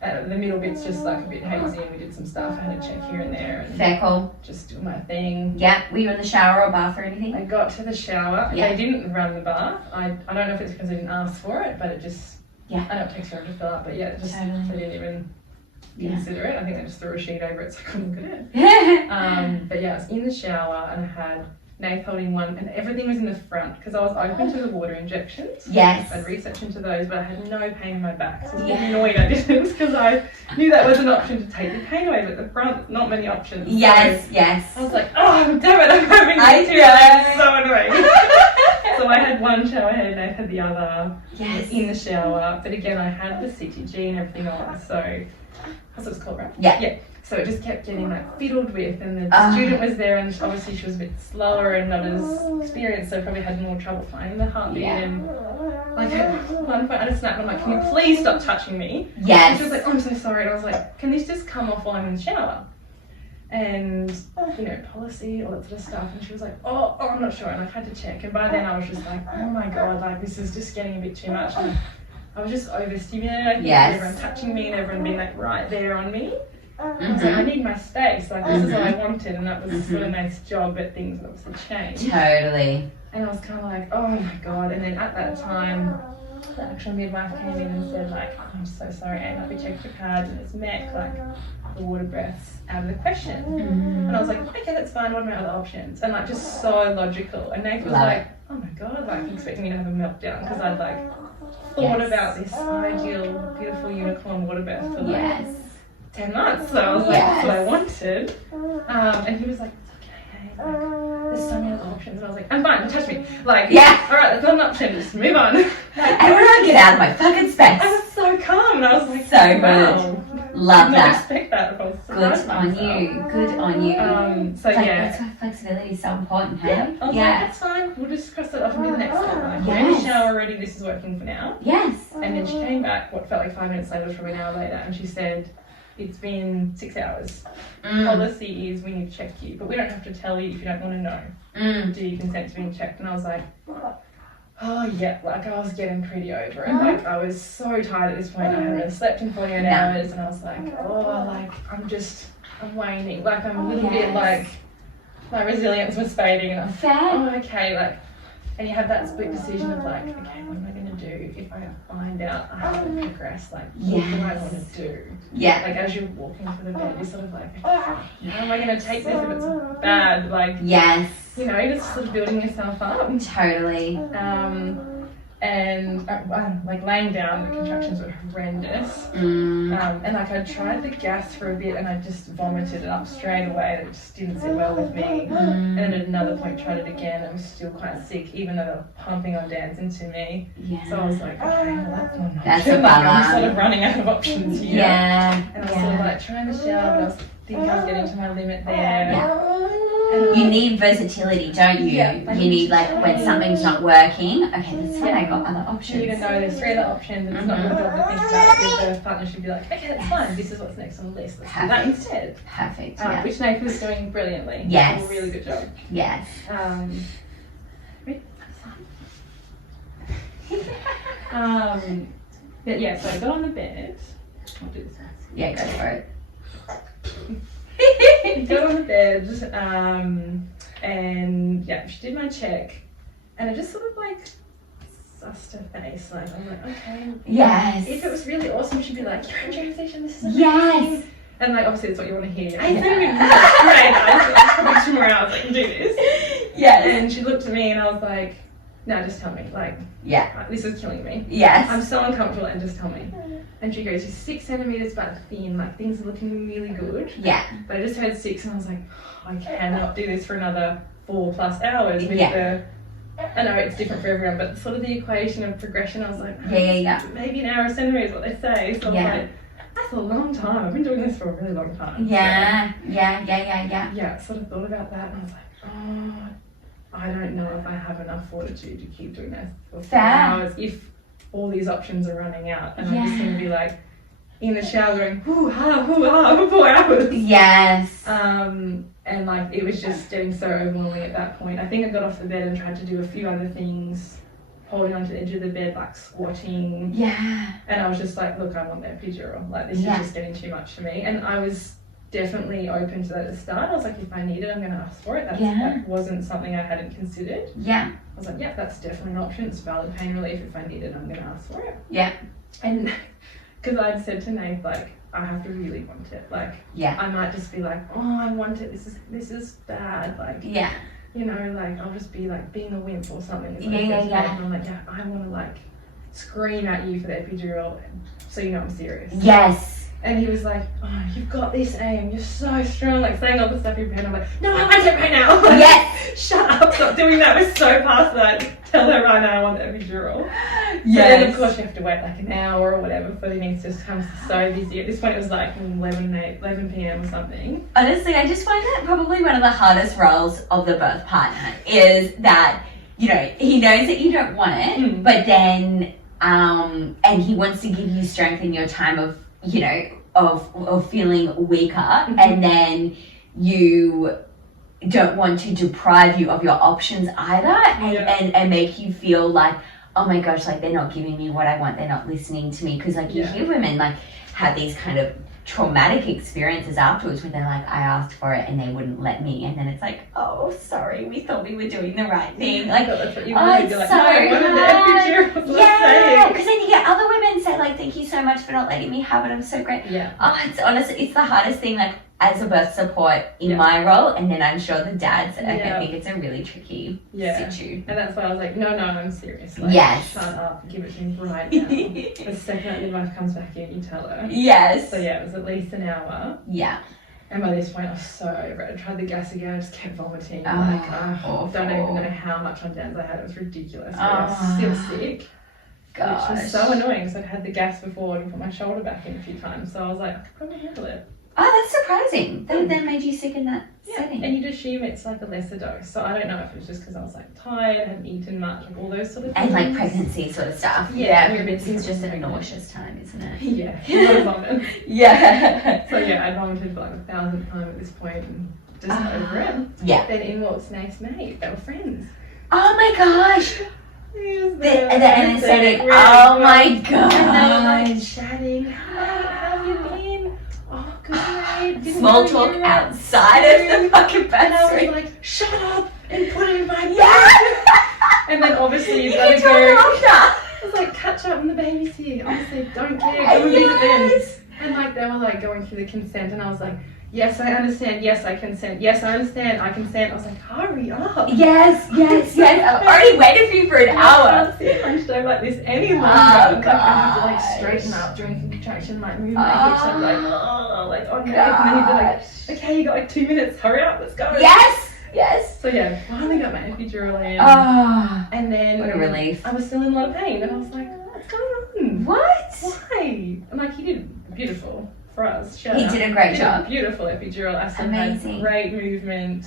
The middle bit's just like a bit hazy and we did some stuff. I had to check here and there and Fair call. just do my thing. Yeah. Were you in the shower or bath or anything? I got to the shower. Yeah. They didn't run the bath. I don't know if it's because I didn't ask for it, but it just, I know it takes forever to fill up, but it just, Totally. they didn't even consider it. I think they just threw a sheet over it so I couldn't look at it. But I was in the shower and I had Nath holding one and everything was in the front because I was open to the water injections. Yes. I'd researched into those, but I had no pain in my back. So I was annoyed I didn't because I knew that was an option to take the pain away, but the front, not many options. Yes, So yes. I was like, oh, damn it, I'm having I two. know. I'm so annoying. So I had one shower head, Nath had the other. Yes. In the shower, but again, I had the CTG and everything on, so that's what it's called, right? Yeah. So it just kept getting like fiddled with, and the student was there, and obviously she was a bit slower and not as experienced, so probably had more trouble finding the heartbeat. And like at one point, I just snapped. I'm like, "Can you please stop touching me?" Yes. And she was like, "Oh, I'm so sorry." And I was like, "Can this just come off while I'm in the shower?" And policy, all that sort of stuff. And she was like, "Oh, I'm not sure." And I had to check. And by then, I was just like, "Oh my god, like this is just getting a bit too much." And I was just overstimulated. I think everyone touching me and everyone being like right there on me. I was like, I need my space. Like this is what I wanted, and that was sort of Nate's job. But things obviously changed. Totally. And I was kind of like, oh my god. And then at that time, the actual midwife came in and said like, I'm so sorry, Anne. Like we checked your cards and it's MEC, like the water breath's out of the question. And I was like, okay, that's fine. What are my other options? And like just so logical. And Nate was like, oh my god, like expecting me to have a meltdown because I'd like thought about this ideal, beautiful unicorn water birth for like 10 months. So I was like, that's what I wanted. And he was like, it's okay, like, there's so many other options. And I was like, I'm fine, don't touch me. Like, all right, that's not an option, just move on. Everyone get out of my fucking space. I was so calm, and I was like, so wow. Love I did not that. expect that. If I was Good on you. Good on you. So That's why flexibility is so important, hey? I was like, that's fine. We'll just cross it off and do the next one. Like, we're in the shower already. This is working for now. Yes. And then she came back. What felt like 5 minutes later, was probably an hour later, and she said, "It's been 6 hours. Policy is we need to check you, but we don't have to tell you if you don't want to know. Do you consent to being checked?" And I was like, oh yeah, like I was getting pretty over it. Like I was so tired at this point. I hadn't really slept in 48 hours, and I was like, oh, like I'm waning. Like I'm a little bit like my resilience was fading, and I was like, oh, okay, like. And you have that split decision of like, okay, what am I going to do if I find out I haven't progressed? Like, what do I want to do? Yeah. Like, as you're walking to the bed, you're sort of like, how am I going to take this if it's bad? Like, you're just sort of building yourself up. Totally. And like laying down, the contractions were horrendous. And like I tried the gas for a bit and I just vomited it up straight away. It just didn't sit well with me. And then at another point tried it again. I was still quite sick, even though they were pumping on dance into me. So I was like, okay, well that's not an option. Like, I'm sort of running out of options here. And I was sort of like trying to shower, but I was thinking I was getting to my limit there. You need versatility, don't you? You need like when something's not working, okay, that's fine, I got other options. You need to know there's 3 other options and it's not your job to think about it. Your birth partner should be like, okay, that's fine, this is what's next on the list. Let's do that instead. Perfect, Which Nath was doing brilliantly. Yes. A really good job. Yes. But yeah, so I got on the bed. I'll do this one. Yeah, go for it. Got on the bed, and yeah, she did my check, and I just sort of like sussed her face. Like, I'm like, okay. Yes. If it was really awesome, she'd be like, you're in transition, this is amazing. Yes. And like, obviously, it's what you want to hear. I Yeah. think it'd be great. Like 2 more hours, I can do this. Yes. And she looked at me, and I was like, no, just tell me. Like, Yeah. this is killing me. Yes. I'm so uncomfortable, and just tell me. And she goes, you're 6 centimeters but thin, like things are looking really good. Yeah. But I just heard 6 and I was like, I cannot do this for another 4+ hours with Yeah. I know it's different for everyone, but sort of the equation of progression, I was like, Yeah. maybe an hour a centimeter is what they say. So I was Yeah. like, that's a long time. I've been doing this for a really long time. Yeah. So, Yeah. yeah, sort of thought about that and I was like, oh, I don't know if I have enough fortitude to keep doing this for 4 Fair. hours if all these options are running out, and I'm just going to be like in the shower going hoo-ha for 4 hours. Yes. And like it was just getting so overwhelming at that point. I think I got off the bed and tried to do a few other things, holding onto the edge of the bed, like squatting. Yeah. And I was just like, look, I want the epidural. Like this Yeah. is just getting too much for me. And I was definitely open to that at the start. I was like, if I need it, I'm going to ask for it. That wasn't something I hadn't considered. Yeah. I was like, yeah, that's definitely an option. It's valid pain relief. If I need it, I'm going to ask for it. Yeah. And because I'd said to Nate, like, I have to really want it. Like, Yeah. I might just be like, oh, I want it. This is bad. Like, Yeah. you know, like I'll just be like being a wimp or something. Yeah. And I'm like, yeah, I want to like scream at you for the epidural, so you know I'm serious. Yes. And he was like, oh, you've got this, Aim. You're so strong. Like saying all the stuff you've been. I'm like, no, I want it right now. Like, Yes. shut up. Stop doing that. We're so past that. Tell her right now I want the epidural. Yes. So then of course you have to wait like an hour or whatever for the anaesthetist to come. So busy. At this point it was like 11 p.m. or something. Honestly, I just find that probably one of the hardest roles of the birth partner is that, you know, he knows that you don't want it, but then, and he wants to give you strength in your time of, you know, of feeling weaker, and then you don't want to deprive you of your options either, and make you feel like, oh my gosh, like they're not giving me what I want, they're not listening to me, because like you hear women like have these kind of traumatic experiences afterwards where they're like, I asked for it and they wouldn't let me, and then it's like, oh sorry, we thought we were doing the right thing, like, That's what you oh, it's like, so no, I wanted the epidural. yeah, because then you get other women say like, thank you so much for not letting me have it, I'm so great. Oh, it's honestly, it's the hardest thing, like as a birth support in my role, and then I'm sure the dads, I think it's a really tricky situ. And that's why I was like, no, I'm serious. Like, Yes. shut up, give it to me right now. The second that midwife comes back in, you tell her. Yes. So yeah, it was at least an hour. Yeah. And by this point, I was so over it. I tried the gas again, I just kept vomiting. Oh, I don't even know how much on Dan's I had. It was ridiculous. I was still sick. Gosh. Which was so annoying because I'd had the gas before and put my shoulder back in a few times. So I was like, I could probably handle it. Oh, that's surprising. That made you sick in that setting. And you'd assume it's like a lesser dose. So I don't know if it was just because I was like tired, hadn't eaten much, like all those sort of things. And like pregnancy sort of stuff. Yeah, pregnancy is just a nauseous time, isn't it? Yeah, a lot of vomit. Yeah. So yeah, I vomited for like 1,000th time at this point and just over it. Yeah. Then in walks Nate's mate. They were friends. Oh my gosh. He was The anesthetic. Oh my gosh. And they were like chatting. Hi, how have you been? Oh, good. Didn't Small know talk you were outside of the fucking And I was bathroom. like, shut up and put it in my Yeah. And then obviously you've You got can to tell go. after. I was like, catch up and the baby's here. Honestly, don't care. Go and be the best. And like they were like going through the consent and I was like, yes, I understand. Yes, I consent. Yes, I understand. I consent. I was like, hurry up. Yes. I've already waited for you for an hour. I can't sit hunched over like this any longer. Oh, Like, I have to like straighten up during contraction, like move my hips up, like okay. And then he'd be like, okay, you got like 2 minutes. Hurry up, let's go. Yes. So yeah, finally got my epidural in. Oh, And then what a relief. I was still in a lot of pain, and I was like, what's going on? What? Why? And like he did beautiful for us. He did a great job. Beautiful epidural. I still Amazing. had great movement.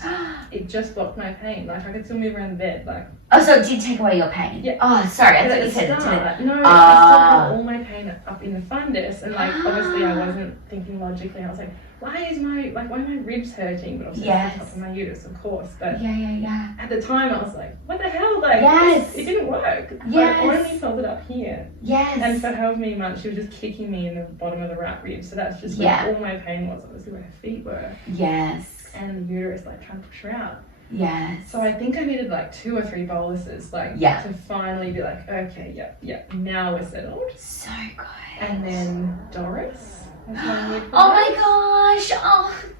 It just blocked my pain. Like I could still move around the bed. Like Oh, so it did take away your pain? Yeah. Oh, sorry, I but thought at you the said it start, didn't. no, I still had all my pain up in the fundus, and like obviously I wasn't thinking logically. I was like, why are my ribs hurting? But obviously it's the top of my uterus, of course. But at the time I was like, what the hell? Like it didn't work. I only felt it up here. And for however many months she was just kicking me in the bottom of the right rib. So that's just where all my pain was, obviously where her feet were. And the uterus like trying to push her out. So I think I needed like 2 or 3 boluses to finally be like, okay, now we're settled. So good. And then Doris. Oh my gosh,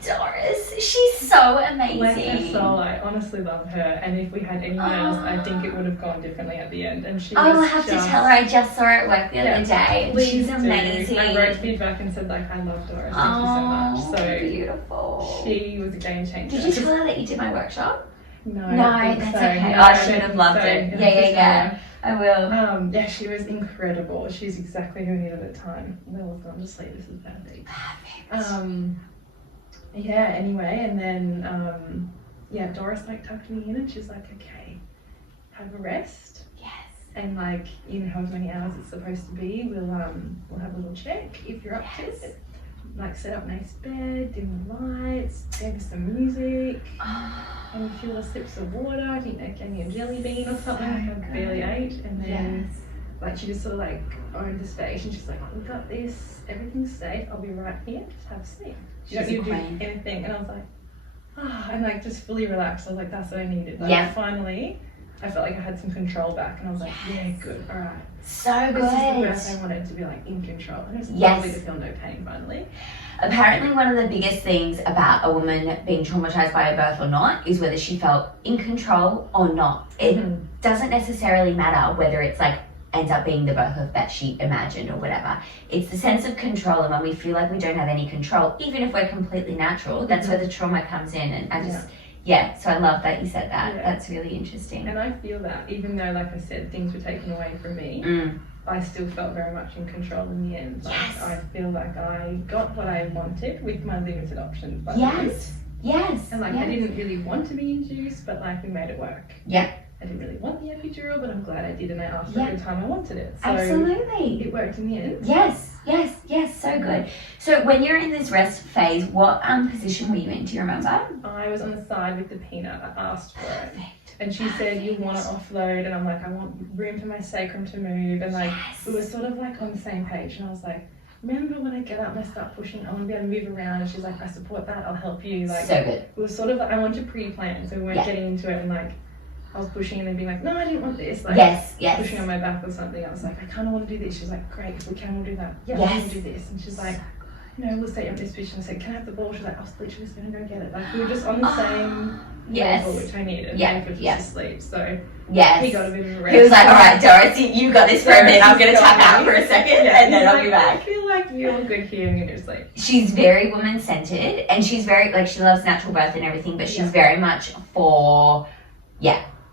Doris, she's so amazing. Bless her soul, I honestly love her. And if we had anyone else, I think it would have gone differently at the end. And she I will have to tell her. I just saw her at work the other day. She's amazing. I wrote feedback and said like, I love Doris. Thank you so much. So beautiful. She was a game changer. Did you tell her that you did my workshop? No, that's so. okay. No, I should have loved it. Yeah. I will. She was incredible. She's exactly who I needed at the time. Little's gone to sleep. This is perfect. Anyway, and then Doris like tucked me in and she's like, okay, have a rest. And like in however many hours it's supposed to be, we'll have a little check if you're up to it. Like set up a nice bed, dim the lights, gave us some music, and a few little sips of water. I think they gave me a jelly bean or something. I barely ate, and then like she just sort of like owned the space, and she's like, "We got this. Everything's safe. I'll be right here. Just have a sleep. You don't need to do anything." And I was like, and like just fully relaxed. I was like, "That's what I needed." Like finally, I felt like I had some control back, and I was like, "Yeah, good, all right." So good. This is the best I wanted to be like in control, and it was lovely to feel no pain finally. Apparently one of the biggest things about a woman being traumatized by a birth or not is whether she felt in control or not. It doesn't necessarily matter whether it's like ends up being the birth of that she imagined or whatever. It's the sense of control, and when we feel like we don't have any control, even if we're completely natural, that's where the trauma comes in. And I just so I love that you said that. That's really interesting. And I feel that even though, like I said, things were taken away from me, I still felt very much in control in the end. Like, I feel like I got what I wanted with my limited options. And like I didn't really want to be induced, but like we made it work. I didn't really want the epidural, but I'm glad I did, and I asked for it every time I wanted it. So absolutely. It worked in the end. Yes, so good. So when you're in this rest phase, what position were you in? Do you remember? I was on the side with the peanut. I asked for it. And she said, you want to offload? And I'm like, I want room for my sacrum to move. And like, we were sort of like on the same page. And I was like, remember when I get up and I start pushing, I want to be able to move around. And she's like, I support that, I'll help you. Like, so good. It was sort of like, I wanted to pre-plan, so we weren't getting into it and like, I was pushing and then being like, no, I didn't want this. Like, pushing on my back or something. I was like, I kind of want to do this. She's like, great, if we can, we'll do that. Yeah, we'll do this. And she's like, you know, we'll stay on this position. I said, can I have the ball? She's like, I was literally just going to go get it. Like, we were just on the same level, which I needed. And for just to sleep. So, he got a bit of a rest. He was like, all right, Doris, you got this for a minute. I'm going to tap out for a second and then I'll be back. I feel like you're good here and you're just like. She's very woman-centered and she's very, like, she loves natural birth and everything, but she's very much for,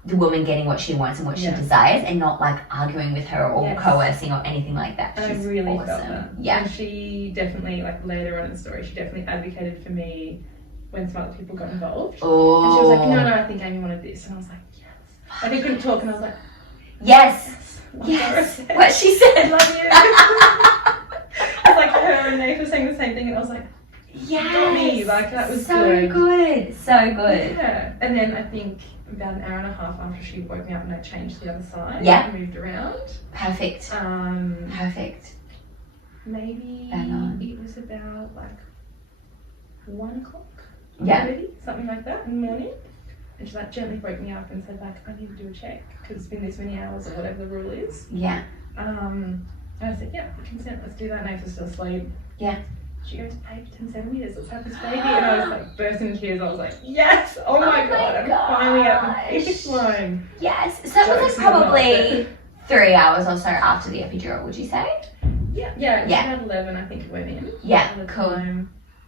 the woman getting what she wants and what she desires and not like arguing with her or coercing or anything like that. And she's I really awesome. felt that. And she definitely, like later on in the story, she definitely advocated for me when some other people got involved. Oh. And she was like, no, I think Amy wanted this. And I was like, yes. And he couldn't talk and I was like, yes. What she said. I love you. I was like, her and Nate were saying the same thing and I was like, got me. Like that was so good. So good. Yeah. And then I think about an hour and a half after she woke me up and I changed to the other side and moved around. Perfect. Perfect. Maybe it was about like 1 o'clock. Something like that in the morning. And she like gently woke me up and said like, I need to do a check because it's been this many hours or whatever the rule is. And I said, consent, let's do that. And I was still asleep. She goes, babe, 10 centimeters, let's have this baby. And I was like bursting into tears. I was like, yes, oh my god, I'm finally at the finish line. Yes, so it was like probably 3 hours or so after the epidural, would you say? Yeah, it was about 11, I think it went in. Cool.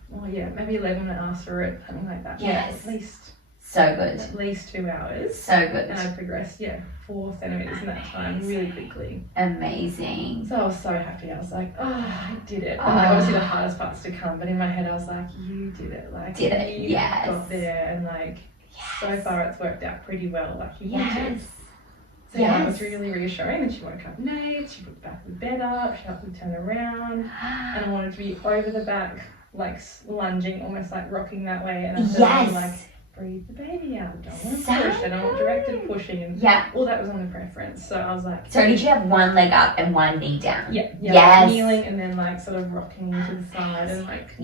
Well, maybe 11 I asked for it, something like that. Yes. At least. So good. At least 2 hours. So good. And I progressed, 4 centimeters in that time, really quickly. Amazing. So I was so happy. I was like, I did it. And like, obviously the hardest part's to come, but in my head I was like, you did it. Like, you got there, and like, so far it's worked out pretty well. Like, you wanted. So yeah, it was really reassuring. And she woke up naked, she put the back of the bed up, she helped me turn around, and I wanted to be over the back, like lunging, almost like rocking that way. And I felt like, breathe the baby out. I don't want to push. I don't want directed pushing. And all that was on the preference. So I was like. So did you have one leg up and one knee down? Yeah. Yes. Like kneeling and then like sort of rocking to the side and like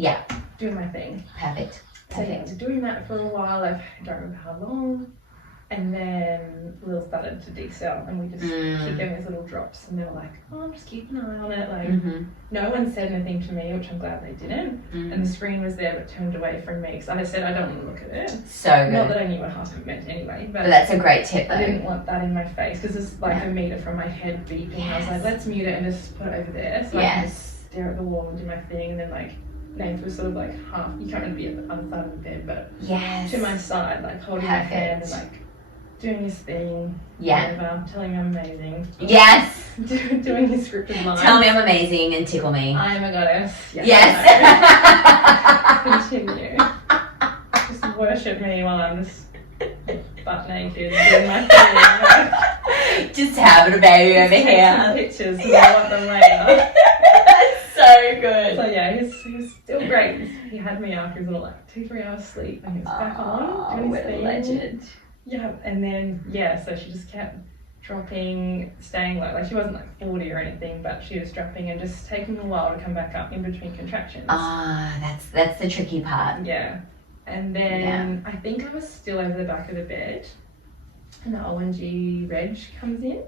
doing my thing. Perfect. So yeah, I was doing that for a while. I don't remember how long. And then Lil started to decel, and we just keep getting these little drops, and they were like, "Oh, I'm just keeping an eye on it." Like, no one said anything to me, which I'm glad they didn't. And the screen was there, but turned away from me, because I said I don't want to look at it. So good. Not that I knew what heart meant anyway, but that's a great tip. Though. I didn't want that in my face, because it's like a meter from my head beeping. I was like, let's mute it and just put it over there, so I can just stare at the wall and do my thing, and then like. Nath was sort of like half. You can't really be at the other side of the bed, but to my side, like holding my hand and like. Doing his thing, whatever, telling me I'm amazing. Yes! Doing his scripted line. Tell me I'm amazing and tickle me. I am a goddess. Yes! Continue. Just worship me while I'm just butt naked doing my thing. Just having a baby over here. Some pictures and I want them later. So good. So yeah, he was still great. He had me after his little like 2-3 hours sleep and he was back on doing his thing. Legend. Yeah, and then, so she just kept dropping, staying low. Like, she wasn't like 40 or anything, but she was dropping and just taking a while to come back up in between contractions. That's the tricky part. Yeah. And then I think I was still over the back of the bed, and the O&G reg comes in.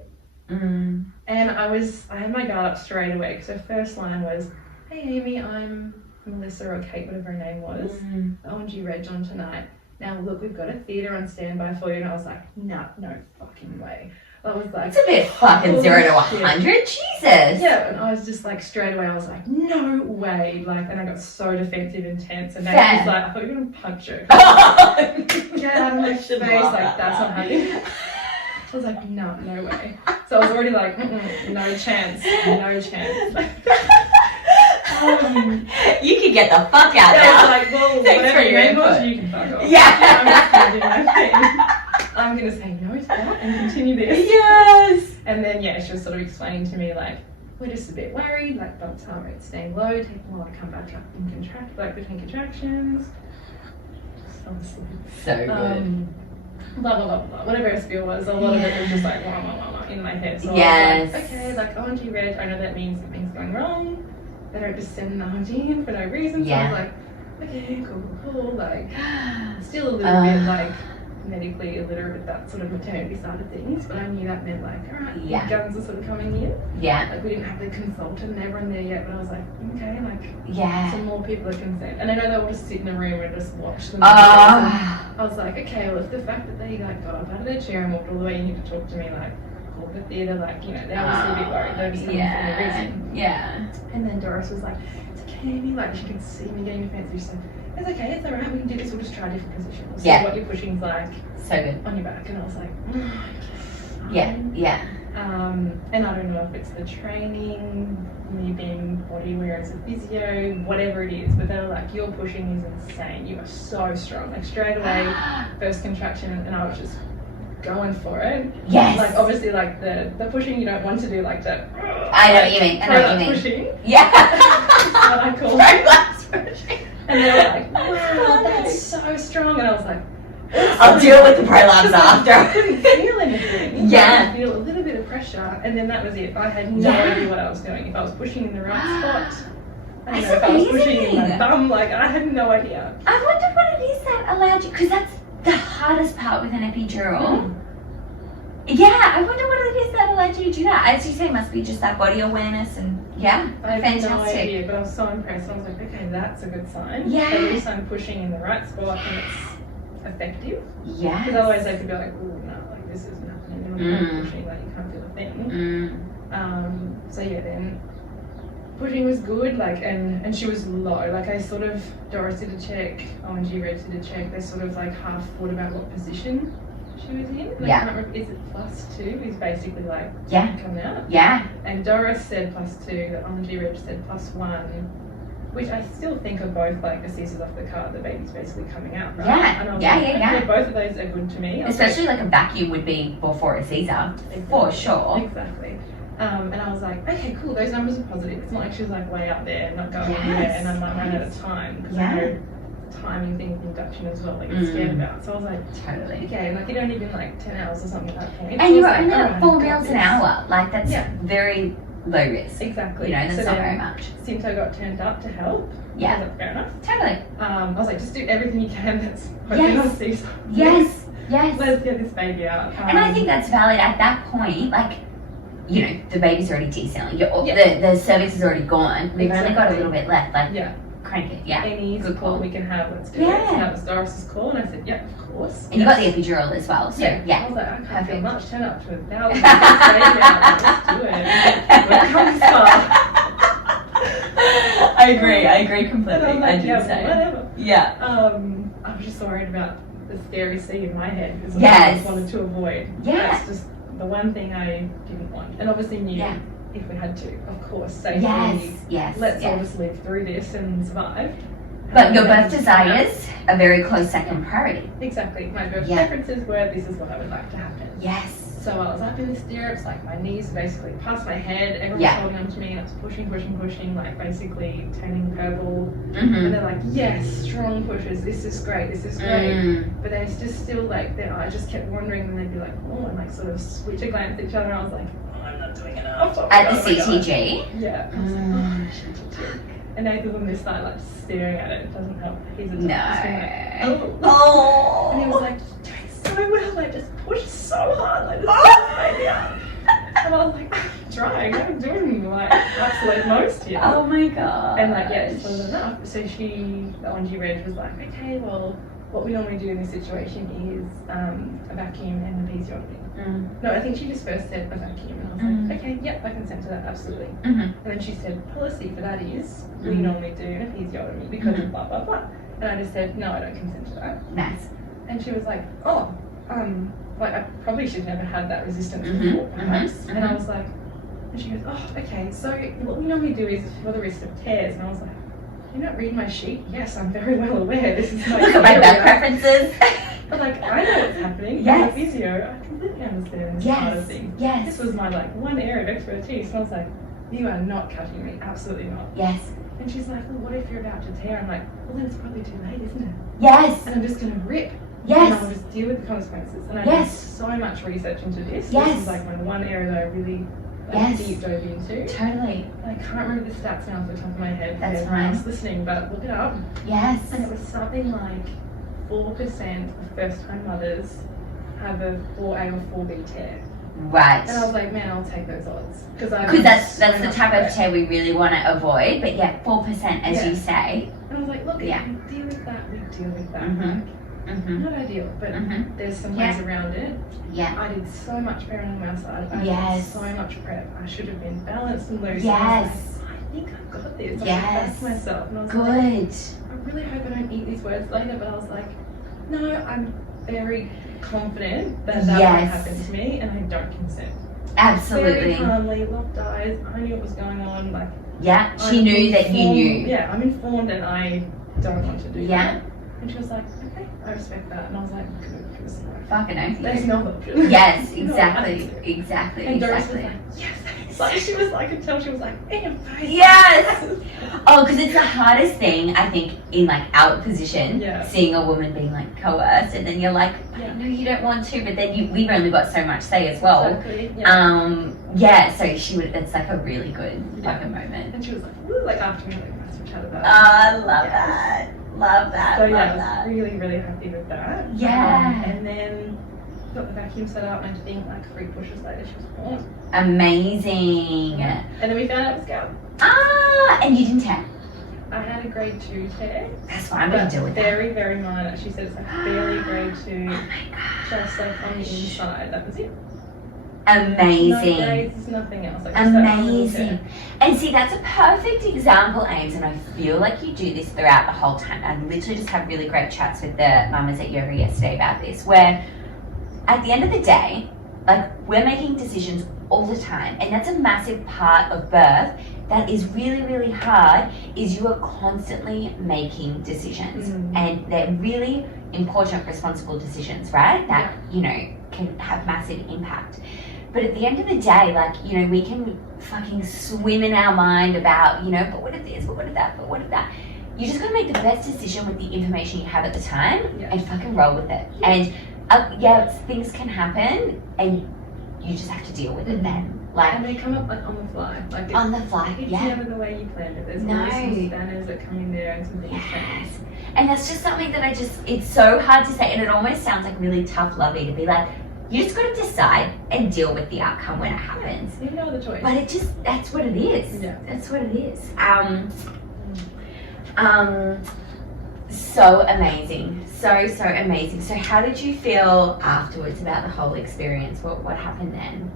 And I had my guard up straight away, because her first line was, "Hey Amy, I'm Melissa or Kate," whatever her name was. The O&G reg on tonight. Now look, we've got a theatre on standby for you. And I was like, no fucking way. I was like, it's a bit fucking 0 to 100, Jesus. Yeah, and I was just like, straight away, I was like, no way. Like, and I got so defensive and tense. And Nate was like, I thought you were going to punch her. Get out of my face. Like, that's not happening. I was like, no way. So I was already like, no chance. You can get the fuck out now. I was like, well, whatever your input, you can fuck off. I'm just going to do my thing. I'm going to say no to that and continue this. Yes. And then, she was sort of explaining to me, like, we're just a bit worried, like, Bob's heart rate's staying low, taking a while to come back up and between contractions. So good. Blah, blah, blah, blah. Whatever her spiel was, a lot of it was just like, in my head. So I was like, okay, like, O&G reg, I know that means something's going wrong. They don't just send the O&G in for no reason. So I was like, okay, cool. Like, still a little bit like medically illiterate with that sort of maternity side of things, but I knew that meant like, all right, the guns are sort of coming in. Like, we didn't have the consultant and everyone there yet, but I was like, okay, like, some more people are concerned. And I know they all just sit in the room and just watch them. I was like, okay, well, if the fact that they like got up out of their chair and walked all the way in here to talk to me, like, called the theatre, like, you know, they're obviously a bit worried. They're just coming for no reason. And then Doris was like, it's okay, Amy, like, she can see me getting defensive. She's like, it's okay, it's alright, we can do this, we'll just try a different position. We'll see what your pushing's like. So good. On your back. And I was like, and I don't know if it's the training, me being body aware as a physio, whatever it is, but they were like, your pushing is insane. You are so strong. Like, straight away, first contraction, and I was just going for it. Like, obviously, like, the pushing you don't want to do, like, the... I know what you mean. Pushing. That's what I call it. Pushing. And they were like, wow, that's so strong. And I was like, I'll deal with the prolapse after. I couldn't feel anything. I could feel a little bit of pressure, and then that was it. I had no idea what I was doing. If I was pushing in the right spot, I don't know if I was pushing in my bum, like, I had no idea. I wonder what it is that allowed you, because that's the hardest part with an epidural. I wonder what it is that allowed you to do that. As you say, it must be just that body awareness and I had no idea, but I was so impressed. I was like, okay, that's a good sign. At least I'm pushing in the right spot and it's effective. Because otherwise they could be like, oh no, like, this isn't happening. You're not pushing, like, you can't feel a thing. Then pushing was good, like, and she was low. Like, I sort of, Doris did a check, O&G Reg did a check. They sort of like half thought about what position she was in. Like, I can't remember, is it +2? Is basically like coming out. And Doris said +2, the O&G Reg said +1. which I still think are both like the scissors off the cart, the baby's basically coming out, right? Yeah, And I was yeah, like, yeah, okay, yeah. both of those are good to me. I was Especially like a vacuum would be before a Caesar, for sure. Exactly. And I was like, okay, cool, those numbers are positive. It's not like she was like way out there, not going Yes. anywhere, and I might run out of time, because I know timing thing with induction as well, like, I'm scared about. So I was like, Totally. okay, like, it'd only been like 10 hours or something at that point. And you were I was only like, at alright, 4 I've got meals an this. hour. Like, that's Yeah. very low risk. Exactly. You know, that's So not then, very much. Since I got turned up to help, Yeah. that's fair enough. Totally. I was like, just do everything you can that's hoping Yes. I'll see something. Yes, yes. Let's get this baby out. And I think that's valid at that point. Like, you know, the baby's already decelling. Yeah. The cervix is already gone. We've only got a Exactly. little bit left. Like, yeah, crank it. Yeah. any Good support call. we can have, let's do it. Yeah. So that was Doris's call, and I said, yeah, of course. And you got the epidural as well. So, I yeah. was like, I can't Perfect. feel much. Turn up to 1,000. Let's do it. We're coming I agree completely. And I'm like, do yeah, the same. whatever. Yeah. I was just worried about the scary C in my head, because I Yes. just wanted to avoid. Yeah. That's just the one thing I didn't want. And obviously knew Yeah. if we had to, of course, safely. Yes, yes. Let's all yes. just live through this and survive. But your And birth desires a very close second priority. Exactly. My birth Yeah. preferences were, this is what I would like to happen. Yes. So I was up in the stirrups, like my knees basically past my head, everyone Yeah. was holding on to me, and I was pushing, like basically turning purple. And Mm-hmm. they're like, yes, strong pushes, this is great. But there's just still like, their eye just kept wandering, and they'd be like, oh, and like sort of switch a glance at each other, and I was like, oh, I'm not doing enough. Oh, At God, the oh my God. CTG. Yeah. I was like, oh, shit. And Nathan's on this side, like staring at it. It doesn't help. He's a No. just being like, oh. Oh. And he was like, you're doing so well, like just push so hard, like just push the baby out. And I was like, I'm trying, I'm doing like absolute most here. Oh my god. And like, yeah, it wasn't enough. So the one she read was like, okay, well, what we normally do in this situation is a vacuum and an episiotomy. No, I think she just first said a vacuum, and I was like, okay, yep, I consent to that, absolutely. And then she said, policy for that is, we normally do an episiotomy because of blah, blah, blah. And I just said, no, I don't consent to that. Nice. And she was like, oh, like I probably should have never had that resistance before, perhaps. And I was like, and she goes, oh, okay, so what we normally do is for the risk of tears. And I was like, you not read my sheet? Yes, I'm very well aware. This is my Look at my area. birth preferences. But like, I know what's happening. Yes. I'm a physio. I completely understand this part of Yes. things. Yes. This was my like one area of expertise. And I was like, you are not cutting me. Absolutely not. Yes. And she's like, well, what if you're about to tear? I'm like, well, then it's probably too late, isn't it? Yes. And I'm just going to rip. And Yes. I'll just deal with the consequences. And I Yes. did so much research into this. Yes. This is like my one area that I really Yes. deep dove into. Totally. And I can't remember the stats now off the top of my head. That's for everyone fine. else listening, but look it up. Yes. And it was something like 4% of first-time mothers have a 4A or 4B tear. Right. And I was like, man, I'll take those odds. Because Because that's the type of tear we really want to avoid. But yeah, 4% as Yeah. you say. And I was like, look, Yeah. if we deal with that, we deal with that. Mhm. Mhm. Not ideal, but Mhm. there's some Yeah. ways around it. Yeah. I did so much perineal massage. I Yes. did so much prep. I should have been balanced and loose. Yes. I think I've got this. I Yes. backed myself. And I was like, Good. I really hope I don't eat these words later, but I was like, no, I'm very confident that that Yes. won't happen to me, and I don't consent. Absolutely. Very calmly, locked eyes. I knew what was going on. Like, Yeah. She I'm knew that you informed- knew. Yeah, I'm informed, and I don't want to do Yeah. that. And she was like, okay, I respect that. And I was like, good, because Fucking there's oath. no option. Yes. You know, I have Exactly. to. Exactly. And Doris Exactly. was like, yes. Like she was, I could tell she was like, in your face. Yes! Oh, because it's the hardest thing, I think, in like our position, Yeah. seeing a woman being like coerced, and then you're like, Yeah. no, you don't want to, but then we've only got so much say as well. Exactly. Yeah. Yeah, so it's like a really good Yeah. fucking moment. And she was like, woo, like after we like massive chat about it. I love Yeah. that. Love that. So love yeah, I that. was really, really happy with that. Yeah. And then got the vacuum set up, and I think like 3 pushes later she was born. Amazing. And then we found out it was gout. Ah, and you didn't tell. I had a grade 2 tear. That's fine, we can but deal with that. very, very minor. She said it's like barely grade 2, Oh my just like on the inside. That was it. god. No Amazing. grades, nothing else. Like just that one little Amazing. tear. And see, that's a perfect example, Ames, and I feel like you do this throughout the whole time. I literally just have really great chats with the mamas at yoga yesterday about this, where at the end of the day, like, we're making decisions all the time, and that's a massive part of birth, that is really, really hard is you are constantly making decisions. And they're really important, responsible decisions, right? That, you know, can have massive impact. But at the end of the day, like, you know, we can fucking swim in our mind about, you know, but what if this, but what if that, but what if that. You just gotta make the best decision with the information you have at the time and fucking roll with it. And things can happen and you just have to deal with it then. Like, and they come up like on the fly. Like on the fly, it's never the way you planned it. There's always some spanners that come in there and some things change. And that's just something that it's so hard to say, and it almost sounds like really tough lovey to be like, you just got to decide and deal with the outcome when it happens. You know the choice. But that's what it is. Yeah. That's what it is. So amazing. So amazing. So how did you feel afterwards about the whole experience? What happened then?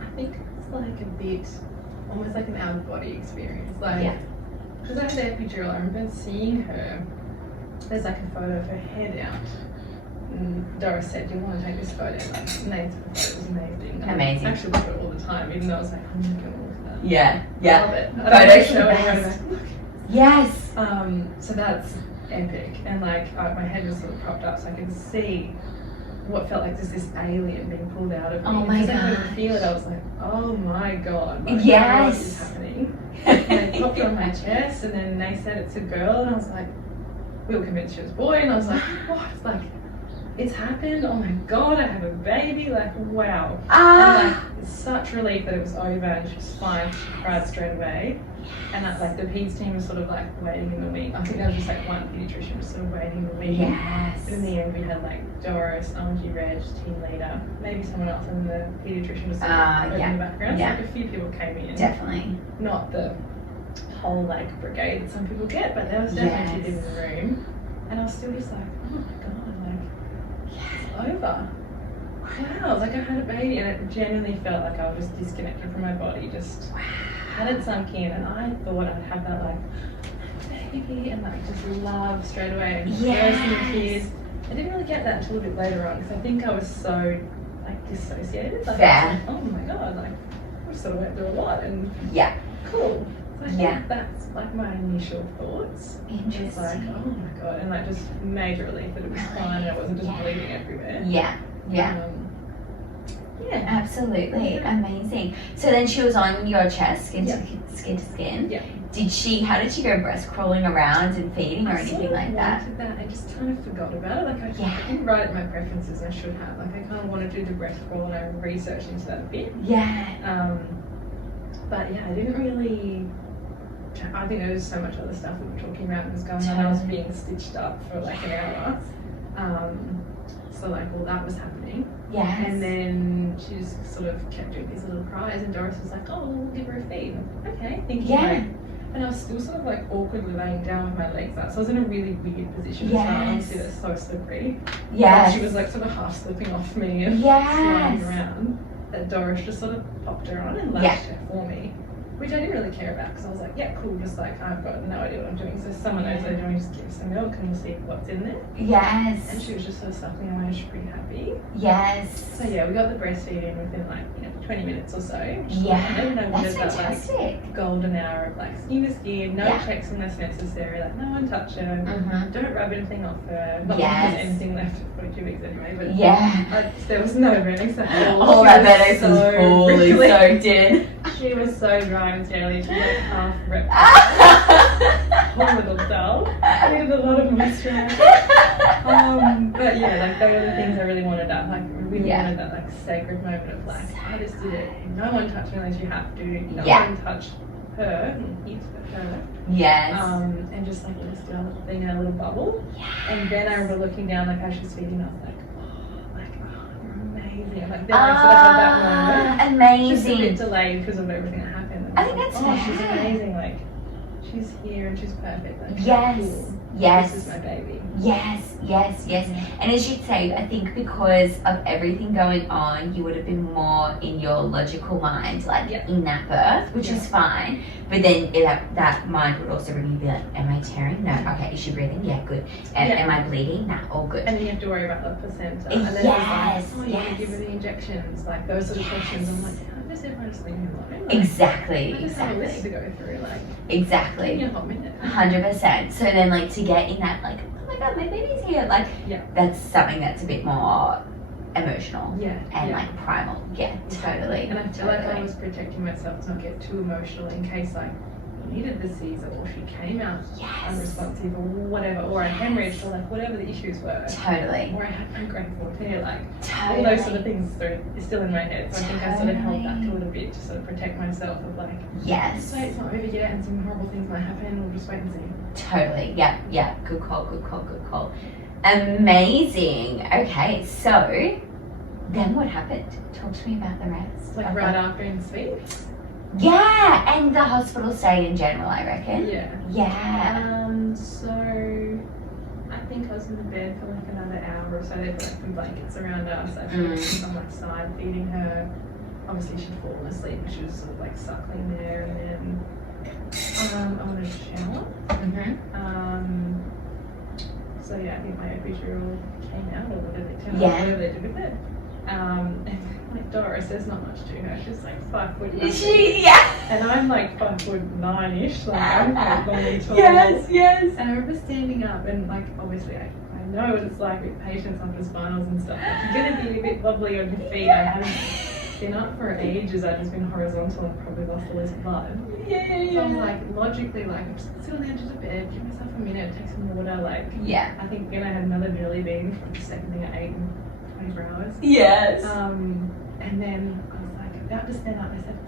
I think it's like a bit, almost like an out-of-body experience. Like, because I had the epidural, I remember seeing her, there's like a photo of her head out. And Doris said, do you want to take this photo? Like, Nate's photo was amazing. Amazing. I actually look at it all the time, even though I was like, I'm not going to look at that. Yeah. I love it. Photos show are the everyone, best. like, look. Yes. So that's epic. And like, my head was sort of propped up so I could see what felt like just this alien being pulled out of me. Oh my Because I God. couldn't feel it. I was like, oh my God. Like, Yes. what is happening? And they popped it on my chest and then they said it's a girl and I was like, we were convinced she was a boy and I was like, what? Like, it's happened. Oh my God, I have a baby. Like, wow. And like, it's such relief that it was over and she was fine. She cried straight away. And like the peds team was sort of like waiting in the wing. I think there was just like one pediatrician was sort of waiting in the wing. Yes. In the end, we had like Doris, Auntie Reg, team leader, maybe someone else, and the pediatrician was sort of in the background. Yeah. So like a few people came in. Definitely. Not the whole like brigade that some people get, but there was definitely kids in the room. And I was still just like, oh my God, like, it's over. Wow, like I had a baby and it genuinely felt like I was just disconnected from my body, just hadn't sunk in, and I thought I'd have that like baby and like just love straight away and just burst into tears. I didn't really get that until a bit later on because I think I was so like dissociated. Like, I was like, oh my God, like I just sort of went through a lot and cool. So I think that's like my initial thoughts. Interesting. It's like, oh my God, and like just major relief that it was fine and it wasn't just bleeding everywhere. Yeah. Absolutely. Amazing. So then she was on your chest, skin to skin. Yeah. How did she go breast crawling around and feeding or anything like that? I just kind of forgot about it. Like I didn't write it my preferences I should have. Like I kind of wanted to do the breast crawl and I researched into that a bit. Yeah. But yeah, I didn't really. I think there was so much other stuff we were talking about that was going on. I was being stitched up for like an hour. So like all that was happening. Yes. And then she just sort of kept doing these little cries and Doris was like, oh, we'll give her a feed. Okay, thank you. And I was still sort of like awkwardly laying down with my legs out. So I was in a really weird position as well. Obviously that's so slippery. Yes. She was like sort of half slipping off me and flying around. That Doris just sort of popped her on and lashed her for me. Which I didn't really care about because I was like, yeah, cool, just like I've got no idea what I'm doing. So someone knows what they're doing, just give us some milk and we'll see what's in there. Yes. And she was just sort of suckling away and she was pretty happy. Yes. So yeah, we got the breastfeeding within like, 20 minutes or so. Yeah. That's fantastic. That like golden hour of like skin to skin, no checks unless necessary, like no one touch her, don't rub anything off her. Not that there's anything left for 42 weeks anyway, but there was no burning, so all that Bedex was fully soaked in. She was so dry and jelly, she was like half ripped. Poor little doll. Needed a lot of moisturizer. But yeah, like they were the things I really wanted that. Like really wanted that like sacred moment of like I just did it. No one touched me unless you have to. No one touched her. Heaps but her. Yes. And just like just being in a little bubble. And then I remember looking down like how she was feeding. I was like, you're amazing. Like then I sort of had that moment. Amazing. Just a bit delayed because of everything that happened. I think that's fair. She's amazing. Like she's here and she's perfect. Like, yes. Yes. This is my baby. Yes. And as you'd say, I think because of everything going on, you would have been more in your logical mind, like in that birth, which is fine. But then that mind would also really be like, am I tearing? No. Okay. Is she breathing? Yeah, good. Am I bleeding? Nah, all good. And then you have to worry about the placenta. And then it's like, you can give her the injections, like those sort of questions. I'm like, just everyone just leave me alone. Exactly. I just have a list to go through. Like, Exactly. give me a hot minute. 100%. So then, like, to get in that, like, oh my god, my baby's here. Like, Yeah. that's something that's a bit more emotional Yeah. and yeah. like primal. Yeah, totally. And I feel like I was protecting myself to not get too emotional in case like I needed the Caesar or she came out Yes. unresponsive or whatever, or I hemorrhaged or like whatever the issues were. Totally. Or I had my grade 4 tear, like all Totally. those sort of things are still in my head. So I think I sort of held back a little bit to sort of protect myself of like, Yes. just wait, it's not over yet and some horrible things might happen, we'll just wait and see. Totally. Yeah, yeah. Good call, good call, good call. Amazing. Okay, so then what happened? Talk to me about the rest. Like of right the- after in sleep. Yeah, and the hospital stay in general, I reckon. Yeah. Yeah. So I think I was in the bed for like another hour or so. They put like some blankets around us. I was on my side feeding her. Obviously she'd fallen asleep, but she was sort of like suckling there, and then I wanted to shower. Mm-hmm. So yeah, I think my epidural came out or whatever they turned Yeah. out, whatever they did with it. And like Doris, there's not much to her. She's like 5 foot nothing. Yeah. And I'm like 5'9" like I'm quite long and tall. Yes. And I remember standing up and like obviously I know what it's like with patients after spinals and stuff. Like, you're gonna be a bit wobbly on your feet. I hadn't been up for ages. I'd just been horizontal and probably lost all this blood. Yeah. So I was like logically like I'm just sit on the edge of the bed, give myself a minute, take some water, like Yeah. I think then I had another jelly bean from the second thing I ate in 24 hours. Yes. And then I was like about to stand up. I said,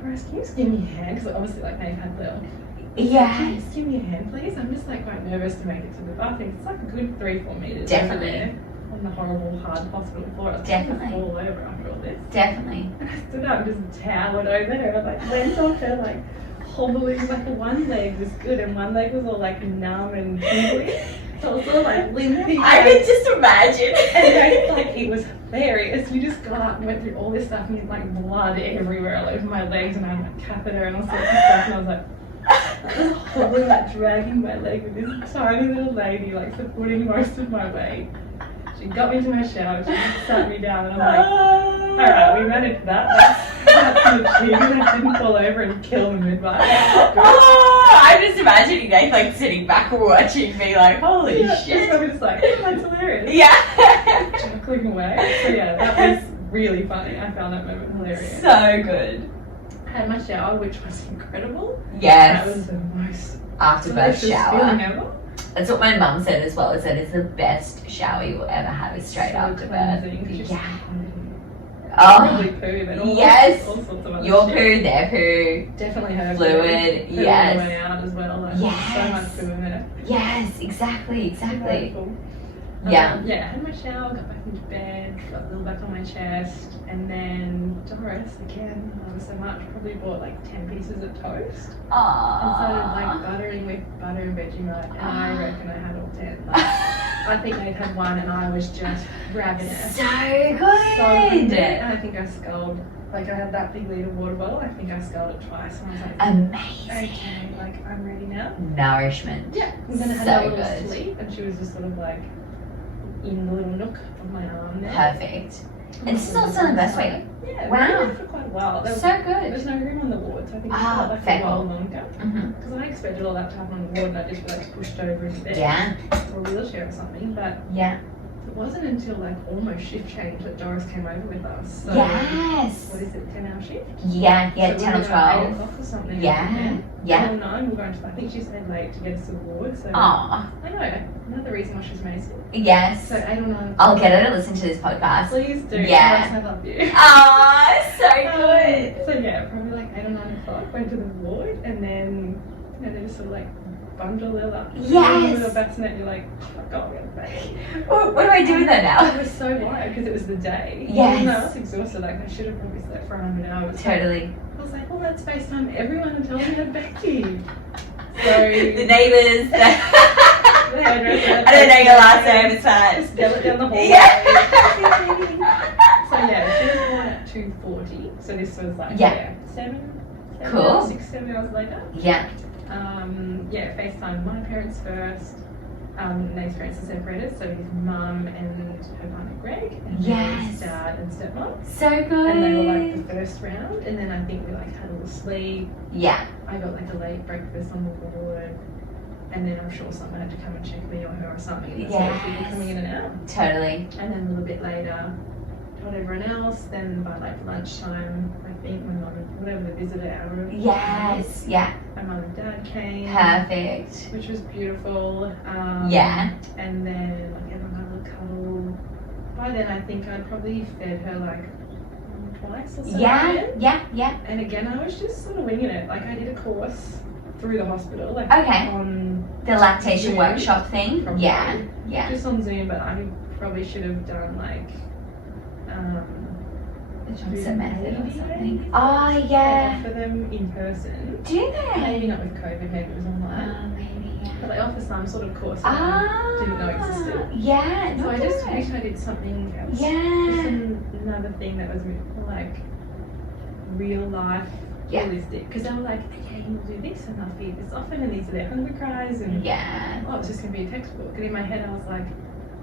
Doris, can you just give me a hand? Because obviously like they've had little. Can you Yes. just give me a hand, please? I'm just like quite nervous to make it to the bathroom. It's like a good 3-4 meters. Definitely. Over there on the horrible hard hospital floor. I was Definitely. Fall over after all this. Definitely. And I stood up and just towered over her. I like went off her like hobbling. Like one leg was good and one leg was all like numb and tingly. So I was all like limping. I can just imagine. And it's like it was hilarious. You just got up and went through all this stuff and you had like blood everywhere all over my legs and I had like catheter and all sorts of stuff and I was like hobbling, like dragging my leg with this tiny little lady, like supporting most of my weight. She got me to my shower, she sat me down and I'm like, alright, we managed that. That's an achievement. I didn't fall over and kill the midwife. Oh, I'm just imagining Nate like sitting back watching me like, holy Yeah, shit. so I was just like, that's hilarious. Yeah. Chuckling away. So yeah, that was really funny. I found that moment hilarious. So good. I had my shower, which was incredible. Yes. That was the most Afterbirth delicious shower. feeling ever. That's what my mum said as well, is that it's the best shower you will ever have is straight So after cleansing. birth. Just Yeah. Probably Oh, poo, but all, yes. all sorts of other your shit. poo, their poo. Definitely her Fluid, poo. Poo yes. on the way out as well. Like, Yes. So much poo in there. Yes, exactly, exactly. Beautiful. Yeah. Yeah, I had my shower, got back into bed, got a little back on my chest, and then Doris, again, I love her so much, probably bought like 10 pieces of toast. And started like Aww. buttering with butter and Vegemite, and I reckon I had all 10. Like, I think they had one, and I was just ravenous. So So hungry, good. and I think I sculled, like I had that big liter water bottle, I think I sculled it twice, and I was like, Amazing. okay, like I'm ready now. Nourishment. Yeah, and then I had So a little good. sleep, and she was just sort of like in the little nook of my arm there. Perfect. And this is also the best way. Yeah, Wow. we were there for quite a while. There was, So there good. was no room on the ward, so I think we Ah, felt like fair a while call. longer. Mm-hmm. Because I expected all that to happen on the ward, and I just like pushed over in bed Yeah, or a wheelchair or something. But yeah. it wasn't until like almost shift change that Doris came over with us. So Yes. what is it, 10-hour shift? Yeah, yeah, So 10 we or were at 8 12. o'clock or something. Yeah, yeah. 9, we're going to, I think she stayed late to get us to the ward. So Aw, I know, another reason why she's amazing. yes. So 8 or 9. I'll get her to listen to this podcast. Please do. Yeah. Doris, I love you. Aw, so good. So yeah, probably like 8 or 9 o'clock, went to the ward, and then they just sort of like bundle it up. Yes. With a bassinet, you're like, oh my god, we have a baby. What do I do with that I now? was so wired because it was the day. Yes. Even though I was exhausted, like I should have probably slept for 100 hours. Totally. I was like, well, let's FaceTime everyone and tell them we have a baby. So The neighbours. the hairdresser. I don't know your last name, it's fine. Just yell it down the hallway. Yeah. So yeah, she was born at 2:40. So this was like Yeah. 7 Cool. 6, 7 hours later. Yeah. Yeah, FaceTime my parents first, Nate's parents are separated, so his mum and her partner Greg, and Yes. his dad and stepmom. So good. And they were like the first round, and then I think we like had a little sleep. Yeah. I got like a late breakfast on the ward, and then I'm sure someone had to come and check me or her or something. And there's people Yes. coming in and out. Totally. And then a little bit later, told everyone else. Then by like lunchtime, I think my mum, whatever the visitor hour. Yes. Yeah. My mum and dad came. Perfect. Which was beautiful. Yeah. And then like everyone had a little cuddle. By then I think I'd probably fed her like twice or something. Yeah. And again, I was just sort of winging it. Like I did a course through the hospital, like Okay. on The lactation Zoom, workshop thing. probably. Yeah. just on Zoom, but I probably should have done like The Johnson method or maybe something. Oh yeah. offer them in person. Do they? Maybe not with COVID, maybe it was online. Maybe. Yeah. But they offer some sort of course that I didn't know existed. Yeah. So Not I just good. wish I did something else. Just Yeah. another thing that was more like real life, Yeah. realistic. Because they were like, okay, you'll do this and they'll feed this often and these are their hunger cries and Yeah. oh, it's just going to be a textbook. And in my head I was like,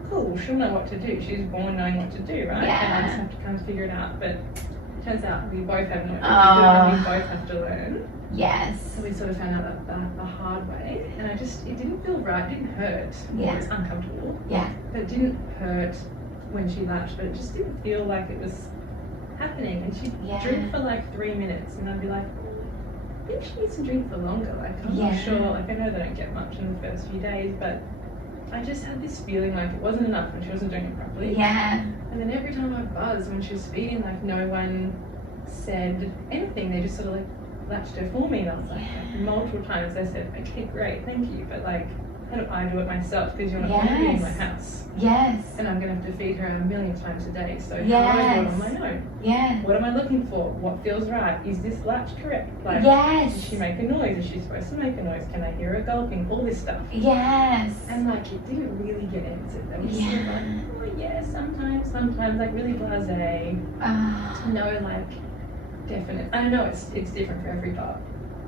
cool, she'll know what to do. She's born knowing what to do, right? Yeah. And I just have to kind of figure it out. But it turns out we both have no idea Oh. and we both have to learn. Yes. So we sort of found out that the hard way. And it didn't feel right, it didn't hurt. Yeah. It was uncomfortable. Yeah. But it didn't hurt when she latched, but it just didn't feel like it was happening. And she'd Yeah. drink for like 3 minutes and I'd be like, I think she needs to drink for longer. Like, I'm Yeah. not sure. Like, I know they don't get much in the first few days, but I just had this feeling like it wasn't enough when she wasn't doing it properly. Yeah. And then every time I buzzed when she was feeding, like, no one said anything. They just sort of like latched her for me. And I was like, multiple times they said, okay, great, thank you. But like, how do I do it myself? Because you're not going to be in my house. Yes. And I'm going to have to feed her a million times a day. So Yes. how do I do it on my own? Yeah. What am I looking for? What feels right? Is this latch correct? Like, Yes. does she make a noise? Is she supposed to make a noise? Can I hear her gulping? All this stuff. Yes. And like, it didn't really get answered. They were sort of like, oh yeah, sometimes, like really blasé. No, like, definite. I know it's different for every dog.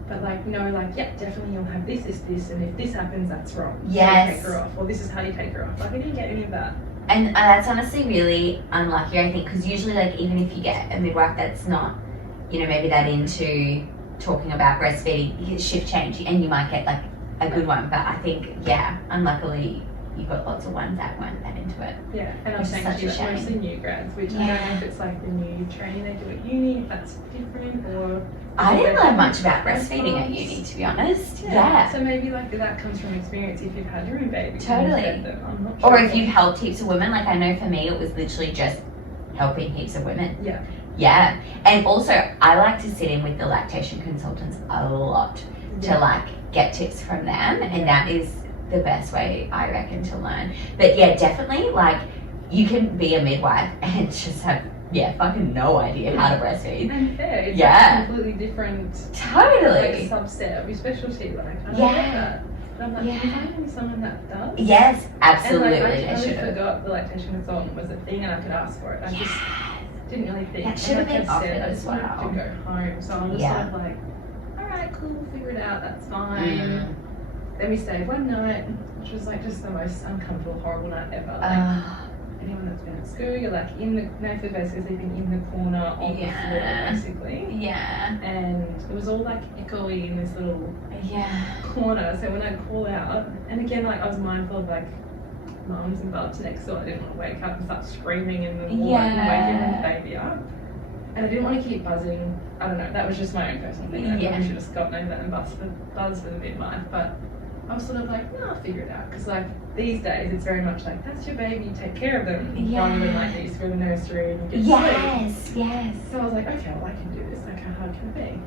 But like, no, like, yeah, definitely you'll have this, and if this happens, that's wrong. Yes. So take her off, or this is how you take her off. Like, I didn't get any of that. And that's honestly really unlucky, I think, because usually, like, even if you get a midwife that's not, you know, maybe that into talking about breastfeeding, shift change, and you might get like a good one. But I think, yeah, unluckily, you got lots of ones that weren't that into it. Yeah, and I'm Which is saying such to you a that mostly shame. new grads, which I don't know if it's like the new training they do at uni, if that's different, or I didn't learn much about breastfeeding at uni, to be honest. Yeah. So maybe like that comes from experience if you've had your own baby. Totally. And fed them. I'm not sure. Or if you've helped heaps of women, like I know for me, it was literally just helping heaps of women. Yeah. Yeah. And also, I like to sit in with the lactation consultants a lot to like get tips from them, and that is the best way, I reckon, to learn. But yeah, definitely, like, you can be a midwife and just have, fucking no idea how to breastfeed. And fair, it's Yeah. like a completely different Totally. like subset of your specialty. Like, I don't Yeah. get that. But I'm like, Yeah. can I find someone that does? Yes, absolutely. And like, I they totally should have. forgot the lactation consultant was a thing and I could ask for it. I just didn't really think. That should have And been like I said, offered I as just wanted well. to go home. So I was Yeah. sort of like, alright, cool, we'll figure it out, that's fine. Mm. Then we stayed one night, which was like just the most uncomfortable, horrible night ever. Like, anyone that's been at school, you're like in the, Nathan was basically sleeping in the corner on the floor, basically. Yeah. And it was all like echoey in this little Yeah. corner. So when I'd call out, and again, like I was mindful of like mums and bubs next door. I didn't want to wake up and start screaming in the wall and waking the baby up. And I didn't want to keep buzzing. I don't know, that was just my own personal thing. I probably should have gotten over that and buzzed for the midwife. But I was sort of like, no, I'll figure it out. Because like these days, it's very much like, that's your baby, you take care of them. Rather than like these through the nursery and you get to sleep. Yes. So I was like, okay, well I can do this. Like, how hard can it be?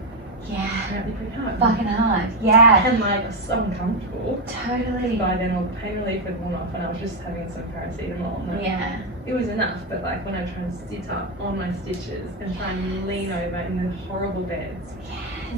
Yeah. Apparently pretty hard. Fucking hard. Yeah. And like, so uncomfortable. Totally. By then, all the pain relief had worn off, and I was just having some paracetamol. And Yeah. it was enough. But like when I try and sit up on my stitches and try and lean over in the horrible beds,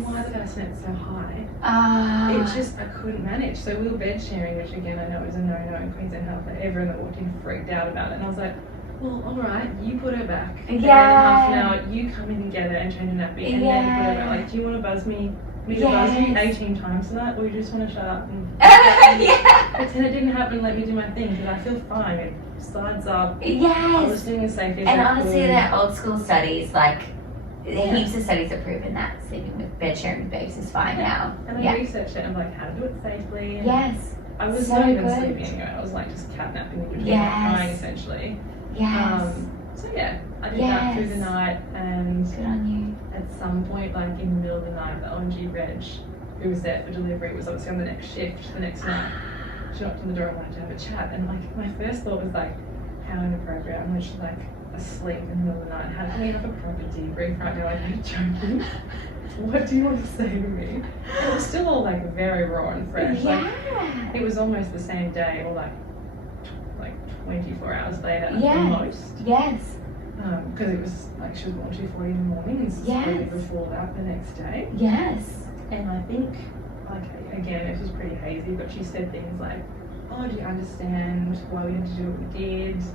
why the bassinet's so high? It just, I couldn't manage. So we were bed sharing, which again I know is a no-no in Queensland Health. Like everyone that walked in freaked out about it, and I was like, well, all right, you put her back. And in half an hour, you come in together and change a nappy, and then put her back. Like, do you want to buzz me We buzzed me 18 times tonight. We just want to shut up and Yeah. pretend it didn't happen. Let me do my thing because I feel fine. It slides up. I was Yes. doing the safest. And I honestly, could. they're old school studies. Like, Yeah. heaps of studies have proven that sleeping with bed sharing with babes is fine now. And I Yeah. researched it and like how to do it safely. And Yes. I was So not even good. sleeping anyway. I was like just catnapping and just Yes. crying essentially. Yes. So yeah, I did that through the Yes. night, and Good on you. at some point, like in the middle of the night, the ONG reg, who was there for delivery, was obviously on the next shift the next night. She knocked on the door and wanted to have a chat, and like my first thought was like, how inappropriate. I'm literally like asleep in the middle of the night. How can we have a proper debrief right now? Like, are you joking? What do you want to say to me? And it was still all like very raw and fresh. Like, Yeah. it was almost the same day, or like 24 hours later at Yeah. the most. Yes. Because it was like she was born 2:40 in the morning and suspended Yes. before that the next day. Yes. And I think, like, again, it was pretty hazy, but she said things like, oh, do you understand why we had to do what we did? Do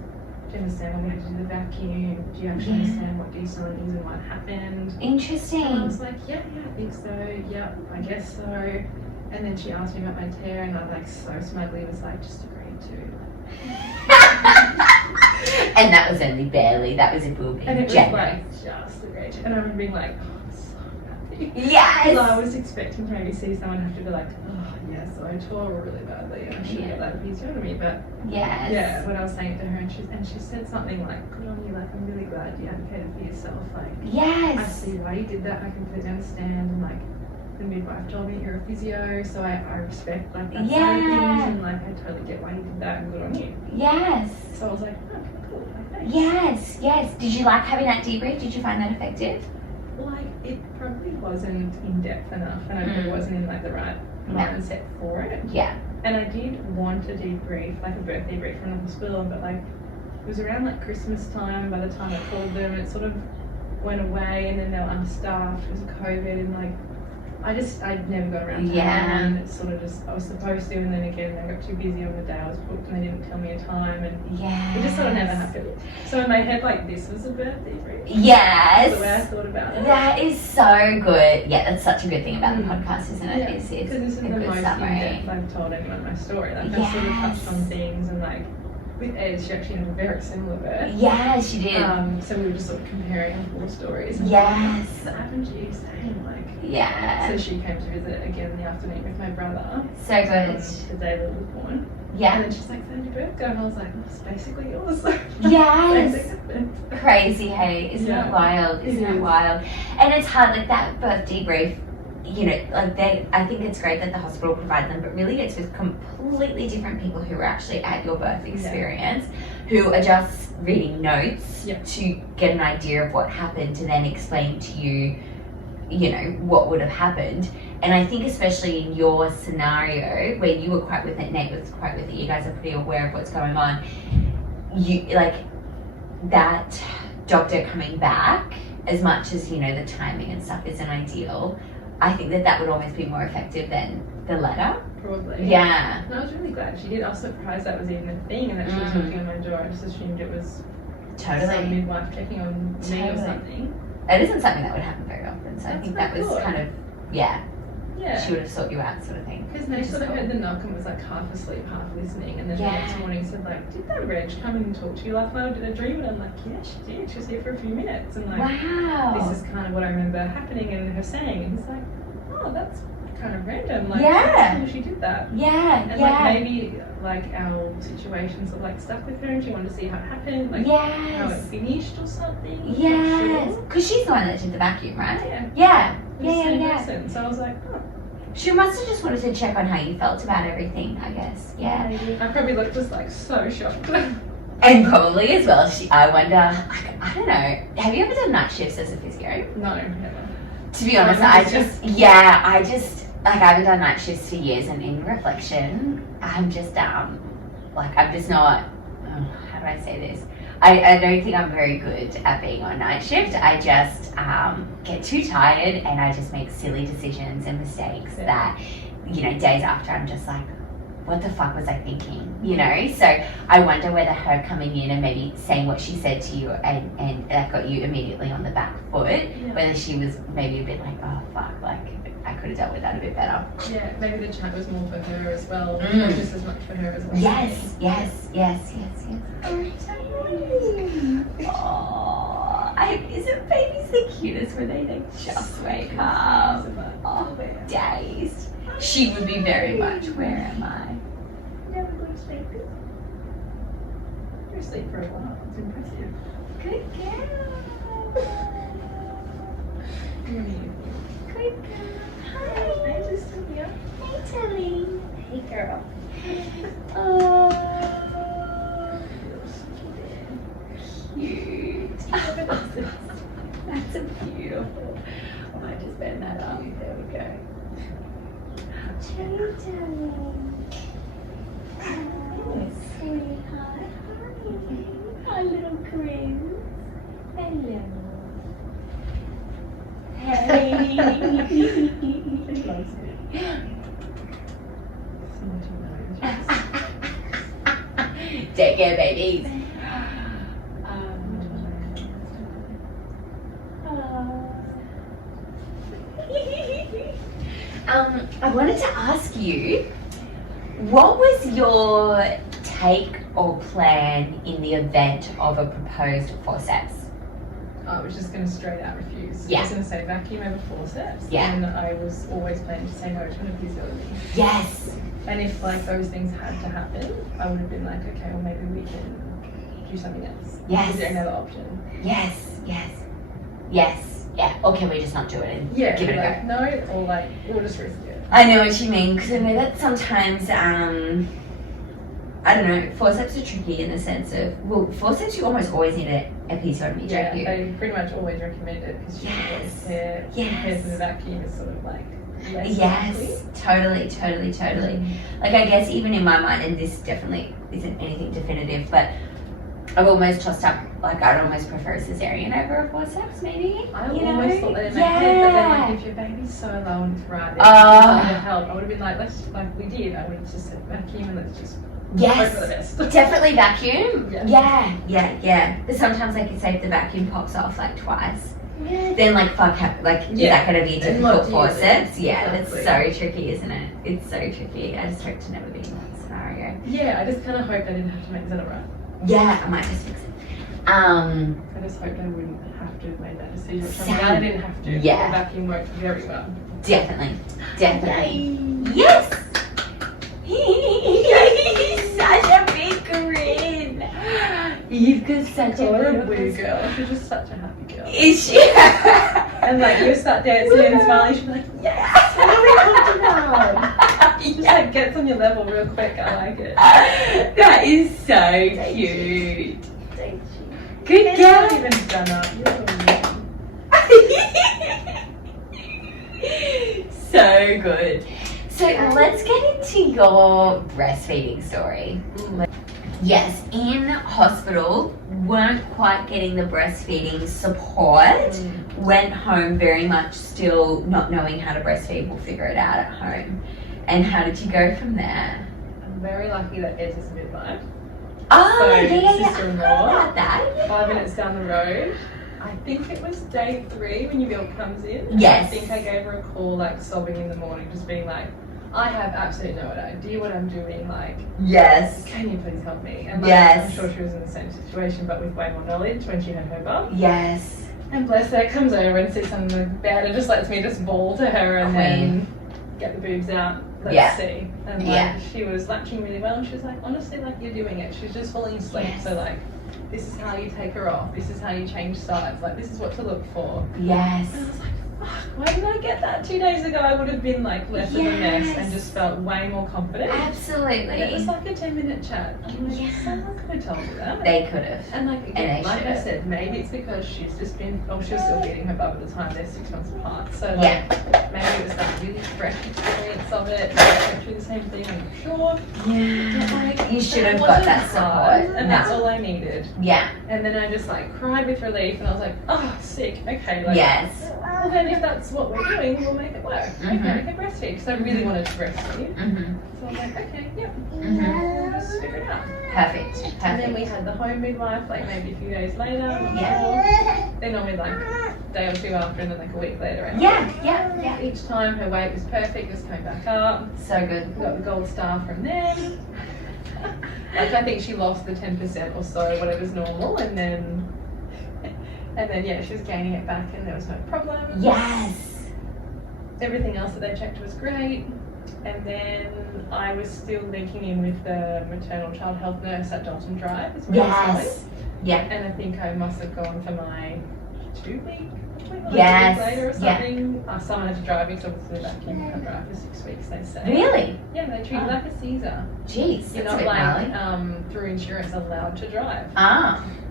you understand why we had to do the vacuum? Do you actually Yeah. understand what dicision is and what happened? Interesting. And I was like, yeah, I think so. Yeah, I guess so. And then she asked me about my tear, and I like so smugly was like, just agreed to. And that was only barely. That was if we were being And it was generous. like, just agreed to. And I remember being like, oh, I'm so happy. Yes. Because I was expecting to maybe see someone have to be like, oh, yeah, so I tore really badly and I should get that episiotomy. But Yes. yeah, when I was saying it to her, and she said something like, good on you, like, I'm really glad you advocated for yourself. Like, I Yes. see why you did that. I completely understand. And like, the midwife told me you're a physio, so I respect like that side of Yeah. things, and like I totally get why you did that, and good on you. Yes. So I was like, oh, cool, like, thanks. Yes. Yes. Did you like having that debrief? Did you find that effective? Like, it probably wasn't in depth enough, and I probably wasn't in like the right mindset for it. Yeah. And I did want a debrief, like a birth debrief from the hospital, but like it was around like Christmas time. By the time I called them, it sort of went away, and then they were understaffed because of COVID, and like I'd never got around to Yeah. having one. It's sort of just I was supposed to, and then again I got too busy on the day I was booked, and they didn't tell me a time, and Yeah. it just sort of never happened. So in my head, like, this was a birth debrief. Yes. The way I thought about it. That is so good. Yeah, that's such a good thing about the podcast, isn't it? Yeah, It's because this is a the good most summary. in-depth I've told anyone my story. Like, I sort of touched on things, and like with Ed, she actually had a very similar birth. Yeah, she did. So we were just sort of comparing war stories. And Yes. What happened to you? Same, like. Yeah. So she came to visit again in the afternoon with my brother. So good. The day that we were born. Yeah. And then she's like, "How'd your birth go?" And I was like, "Well, it's basically yours." Yes. Basically. Crazy, hey? Isn't Yeah. it wild? Isn't It it is. wild? And it's hard, like that birth debrief, you know, like I think it's great that the hospital provide them, but really it's with completely different people who are actually at your birth experience, who are just reading notes Yeah. to get an idea of what happened to then explain to you, you know, what would have happened. And I think especially in your scenario where you were quite with it, Nate was quite with it, you guys are pretty aware of what's going on, you like that doctor coming back, as much as, you know, the timing and stuff isn't ideal, I think that would almost be more effective than the letter. Probably. Yeah. And I was really glad she did. I was surprised that was even a thing, and that she was knocking on my door. I just assumed it was some Totally. midwife checking on me or Totally. something. That isn't something that would happen very often, so I That's think that so was good. kind of, yeah, Yeah. she would have sought you out sort of thing. Because they Which is sort of cool. heard the knock and was like half asleep, half listening, and then the Yeah. next morning said like, "Did that Reg come in and talk to you last night, or did I dream it?" I'm like, "Yeah, she did. She was here for a few minutes," and like, Wow. this is kind of what I remember happening and her saying. And he's like, "Oh, that's kind of random. Like, Yeah. that's cool she did that." Yeah, And yeah. like maybe like our situations sort of like stuck with her, and she wanted to see how it happened, like how it Yes. finished or something. I'm not Yes. sure. Because she's the one that did the vacuum, right? Yeah. Yeah. The Yeah, same yeah. person. So I was like, oh. She must have just wanted to check on how you felt about everything, I guess. Yeah. Maybe. I probably looked just like so shocked. And probably as well, I wonder, like, I don't know, have you ever done night shifts as a physio? No, never. To be honest, I just, like, I haven't done night shifts for years, and in reflection, I'm just, like, I'm just not, how do I say this? I don't think I'm very good at being on night shift. I just get too tired, and I just make silly decisions and mistakes that, you know, days after I'm just like, what the fuck was I thinking? You know? So I wonder whether her coming in and maybe saying what she said to you and that got you immediately on the back foot, whether she was maybe a bit like, oh fuck, like I could have dealt with that a bit better. Yeah, maybe the chat was more for her as well, not just as much for her as well. Yes. Oh, isn't babies the cutest when they just wake up? Oh, days. She would be very much, where am I? Never go to sleep. You're asleep for a while. It's impressive. Good girl. Good girl. Hi. I just took you. Hey, Tilly. Hey, girl. Oh, cute. That's a beautiful. I might just bend that up. There we go. Hey, darling. Oh, sweetheart. Hi. Hi, little Chris. Hello. Take care, babies. I wanted to ask you, what was your take or plan in the event of a proposed forceps? I was just going to straight out refuse. Yeah. I was going to say vacuum over forceps. Yeah. And I was always planning to say no to an episiotomy. Yes. And if like those things had to happen, I would have been like, okay, well maybe we can do something else. Yes. Is there another option? Yes. Yeah. Or can we just not do it and Yeah. give it a like, go? No, or like we'll just risk it. I know what you mean, because I know that sometimes, I don't know, forceps are tricky in the sense of, well, forceps you almost always need an episiotomy, Yeah, don't you? they pretty much always recommend it because you Yes. tear Yes. to the vacuum is sort of like less Yes, likely. totally. Like, I guess even in my mind, and this definitely isn't anything definitive, but I've almost tossed up, like, I'd almost prefer a cesarean over a forceps, maybe. I you almost know? thought that in my head, but then like if your baby's so low and it's right there, Oh. you need help. I would have been like, let's like we did. I would have just said vacuum and let's just Yes. hope for the best. Definitely vacuum. Yeah. Yeah. But sometimes, like you say, if the vacuum pops off like twice, Yeah. then like fuck, like is Yeah. that going to be a And difficult what do you do? forceps? Yeah, Exactly. that's so tricky, isn't it? It's so tricky. I just hope to never be in that scenario. Yeah, I just kind of hoped I didn't have to make that right. Yeah, I might just fix it. I just hoped I wouldn't have to have made that decision. Which I'm Same. glad I didn't have to. Yeah. The vacuum worked very well. Definitely. Yay. Yes. Such a big grin. You've got such a You're a beautiful woo girl. You're just such a happy girl. Is she? And like you start dancing and smiling, she'll be like, yes, what are we talking about? Just like gets on your level real quick. I like it. That is so cute. Thank you. Good It's not girl. even done up. So good. So let's get into your breastfeeding story. Yes, in hospital, weren't quite getting the breastfeeding support. Went home very much still not knowing how to breastfeed. We'll figure it out at home. And how did you go from there? I'm very lucky that Ed's a midwife. Oh, So, yeah. I sister-in-law, heard about that. 5 minutes down the road. I think it was day 3 when your bill comes in. Yes. I think I gave her a call like sobbing in the morning, just being like, I have absolutely no idea what I'm doing. Like, Yes. can you please help me? And like, Yes. I'm sure she was in the same situation, but with way more knowledge when she had her bum. Yes. And bless her, comes over and sits on the bed and just lets me just bawl to her and then get the boobs out. Let's Yeah. see. And like, she was latching really well. And she was like, honestly, like you're doing it. She's just falling asleep. Yes. So like, this is how you take her off. This is how you change sides. Like, this is what to look for. Yes. And I was like, fuck, why didn't I get that 2 days ago? I would have been like less of a mess Yes. and just felt way more confident. And it was Absolutely. like a 10-minute chat. I'm like, Yeah. someone could have told me that. They could have. And like again, they like I should've. said, maybe it's because she's just been, she was still feeding her bub at the time, they're 6 months apart. So like, Yeah. maybe it was that really fresh experience of it. Maybe I went through the same thing, I'm not sure. Yeah. You should But it have got wasn't that hard, support. and that's all I needed. Yeah. And then I just like cried with relief, and I was like, oh, sick. Okay, like, Yes. well then if that's what we're doing, we'll make it work. Okay, I can breastfeed because I really wanted to breastfeed. So I'm like, okay, yeah, we'll just figure it out. Perfect. And then we had the home midwife, like maybe a few days later. I'm not sure. They're normally like a day or two after, and then like a week later. I think. Yeah. Each time her weight was perfect, just coming back up. So good. We got the gold star from them. Like I think she lost the 10% or so, whatever's normal, and then yeah, she was gaining it back, and there was no problem. Yes. Everything else that they checked was great. And then I was still linking in with the maternal child health nurse at Dalton Drive as well. Yes. Yeah. And I think I must have gone for my 2-week appointment, Yes. like 2 weeks later or something. Someone had to drive me, so obviously that you can't drive for 6 weeks, they say. Really? Yeah, they treat you like a Caesar. Jeez. You're That's a not bit like gnarly. through insurance allowed to drive.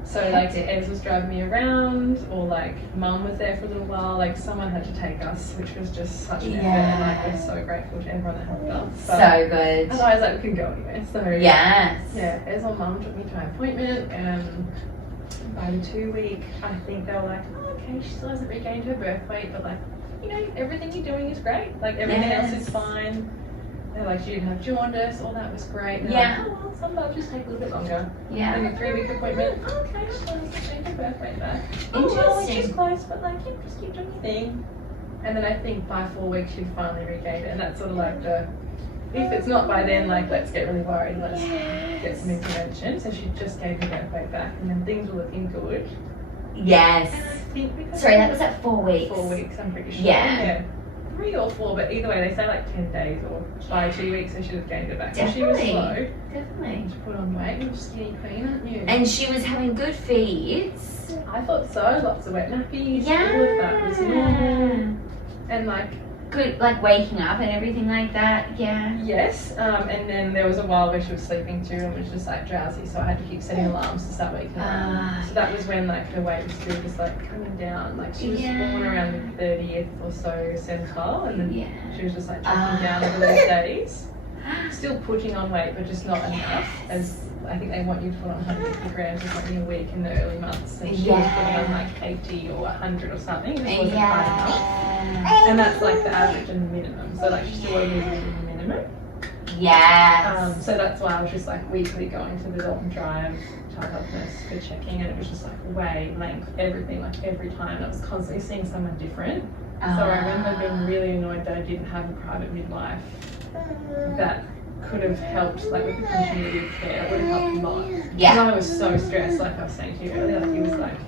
So like Hectic. Ez was driving me around, or like Mum was there for a little while. Like someone had to take us, which was just such an effort. And like we're so grateful to everyone that helped us. But So good. otherwise, like we couldn't go anywhere. So Yes. yeah, Ez or Mum took me to my appointment, and by the 2-week, I think they were like, oh, okay, she still hasn't regained her birth weight, but like, you know, everything you're doing is great. Like everything else is fine. They're like, she didn't have jaundice, all that was great. And Yeah. like, oh well, some labs just take a little bit longer. Yeah. And a 3-week appointment, oh, okay, she still hasn't regained her birth weight back. Oh, well, Interesting. she's close, but like, yeah, just keep doing your thing. And then I think by 4 weeks, she'd finally regained it. And that's sort of like the, if it's not by then, like, let's get really worried, let's get some intervention. So she just gave her birth weight back, and then things were looking good. Yes. And I think because Sorry, that was at 4 weeks. 4 weeks, I'm pretty sure. Yeah. 3 or 4, but either way, they say like 10 days or by 2 weeks, so she just gained it back. So she was Definitely. slow. Definitely. She put on weight. You're skinny queen, aren't you? And she was having good feeds. I thought so. Lots of wet nappies. Yeah. All of that was normal. And like, Good, like waking up and everything like that. Yeah. yes. And then there was a while where she was sleeping too and was just like drowsy, so I had to keep setting alarms to start waking her up. So that was when like her weight was still just like coming down. Like she was born around the 30th or so centile, and then she was just like dropping down over those days. Still putting on weight, but just not enough. As I think they want you to put on 150 grams or something a week in the early months, and she was putting on like 80 or 100 or something. It just wasn't high enough. And that's like the average and the minimum. So like she's still losing the minimum. Yes. So that's why I was just like weekly going to the Dalton Drive child health nurse for checking, and it was just like weight, length, everything, like every time. I was constantly seeing someone different. So I remember being really annoyed that I didn't have a private midwife that could have helped like with the continuity of care. It would have helped a lot. Yeah. And I was so stressed, like I was saying to you earlier, like it was like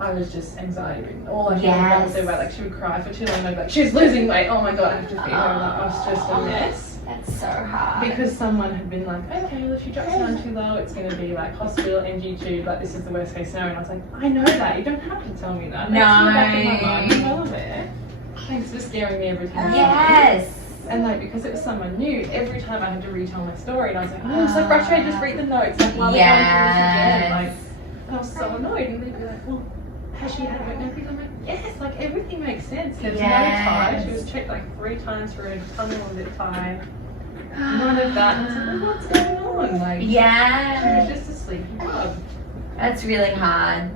I was just anxiety ridden. All I could think about was her weight. Like she would cry for too long and I'd be like, she's losing weight, oh my god, I have to feed her. Like I was just a mess. That's so hard. Because someone had been like, okay, well if she drops down too low, it's going to be like hospital, NG tube, like this is the worst case scenario. And I was like, I know that, you don't have to tell me that. No. That's in the back of my mind, I'm well aware. Thanks for scaring me every time. Yes. And like because it was someone new, every time I had to retell my story, and I was like, oh, I'm so frustrated. Just read the notes. Like, why are we going through this again? Like, and I was so annoyed. And they'd be like, well, has she had wet nappies? I'm like, yes. Like everything makes sense. There's no tie. She was checked like 3 times for a tunnel and zip tie. None of that. And I was like, well, what's going on? Like, she was just a sleepy bug. That's really hard.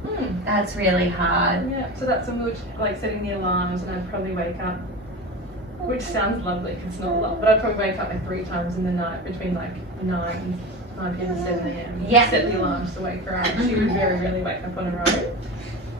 That's really hard. Yeah. So that's when we were like setting the alarms, and I'd probably wake up. Which sounds lovely because it's not a lot, but I'd probably wake up like 3 times in the night between like 9 p.m. and 7 a.m. Yeah. Set the alarms to wake her up. She would very rarely wake up on her own.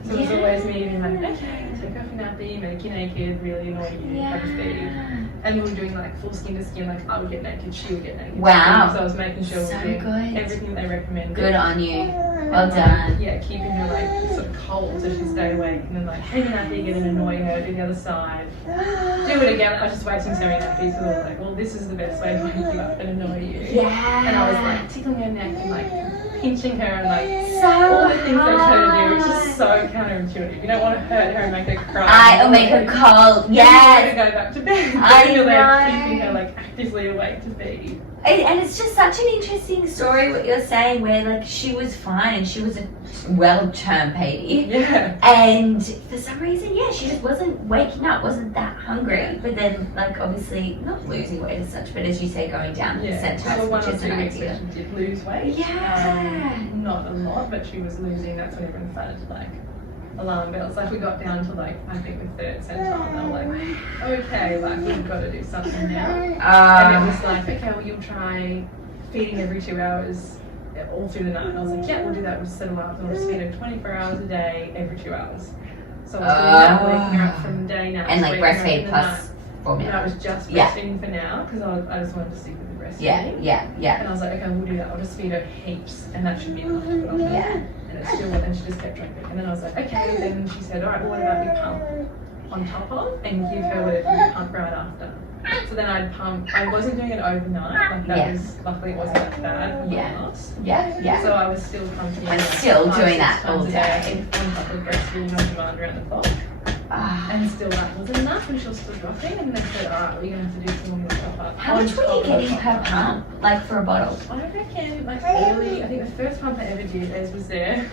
So it was always me being like, okay, take off your nappy, make you naked, really annoy you, have a feed. And we were doing like full skin to skin, like I would get naked, she would get naked. Wow. So I was making sure So we were doing good. everything they recommended. Good on you. Well done. Yeah, keeping her like sort of cold so she'd stay awake, and then like take a nappy, get and annoy her, do the other side. Do it again. I was just waiting so many nappies because I was like, well, this is the best way to wake you up and annoy you. Yeah. And I was like tickling her neck and like pinching her and like So all the things they try to do, which hard. is so counterintuitive. You don't want to hurt her and make her cry. Or make her cold. You want Yes. to go back to bed. I You're like know. keeping her like actively awake to feed. And it's just such an interesting story what you're saying, where like she was fine and she was a well-term baby, Yeah. and for some reason, she just wasn't waking up, wasn't that hungry. But then, like obviously, not losing weight as such, but as you say, going down the There centre, were 1 which or 2 isn't weeks ideal. where she did lose weight. Yeah. Not a lot, but she was losing. That's when everyone started to like alarm bells. Like we got down to like, I think the third centile, and they were like, okay, like we've got to do something now. And it was like, okay, well you'll try feeding every 2 hours all through the night. And I was like, yeah, we'll do that. We'll just set alarms and we'll just feed her 24 hours a day, every 2 hours. So I was doing that, waking her up from day now. And like breastfeed plus and formula. I was just breastfeeding for now because I just wanted to stick with the breastfeeding. Yeah. And I was like, okay, we'll do that. I'll just feed her heaps and that should be enough to put on her. Yeah. And it still wasn't, and she just kept drinking. And then I was like, okay. Then she said, all right, well, what about we pump on top of and give her whatever you pump right after. So then I'd pump. I wasn't doing it overnight. Like that was, luckily it wasn't that bad. Yeah. So I was still pumping. I'm still doing that all day. day. On top of breastfeeding on demand around the clock. And still that wasn't enough, and she was still dropping. And they said, all right, well, you're gonna have to do some more top up. How much were you getting per pump, like for a bottle? I reckon, like early. I think the first pump I ever did, Ez was there.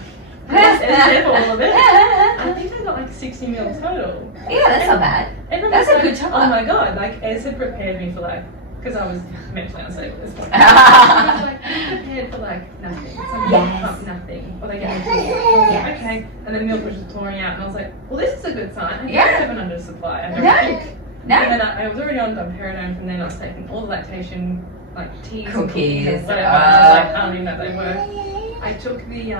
Ez there for all of it. I think I got like 60 mil total. Yeah, that's not bad. Everyone That's was a good like, top oh up. my god, like Ez had prepared me for like, because I was mentally unstable at this point. I was like, I'm prepared for like nothing. Some people pump nothing, or they get into it. I was like, okay, and then milk was just pouring out, and I was like, well, this is a good sign. I think I have an under supply. I don't think. No. And then I was already on domperidone from then. I was taking all the lactation, like teas, Cookies. and whatever. I was like, I don't even know if they work. I took the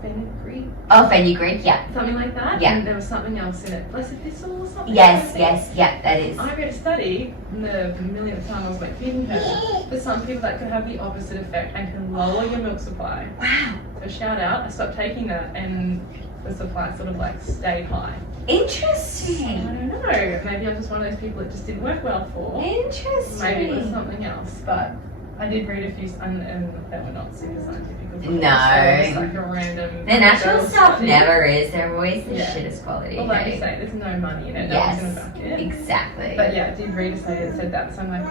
fenugreek. Oh, fenugreek, yeah. Something like that. Yeah. And there was something else in it. Blessed thistle or something. Yes, that is. I read a study, the millionth time I was like feeding her, for some people that could have the opposite effect and can lower your milk supply. Wow. So shout out, I stopped taking that and the supply sort of like stayed high. I Interesting. don't know, maybe I'm just one of those people it just didn't work well for. Interesting. Maybe it was something else, but I did read a few and they were not super scientific. No. It's like a random. The natural stuff study. never is. They're always the Yeah. shittest quality. Well, like you hey? say, there's no money in it. No one's gonna back it. Exactly. But yeah, I did read a study that said that, so I'm like,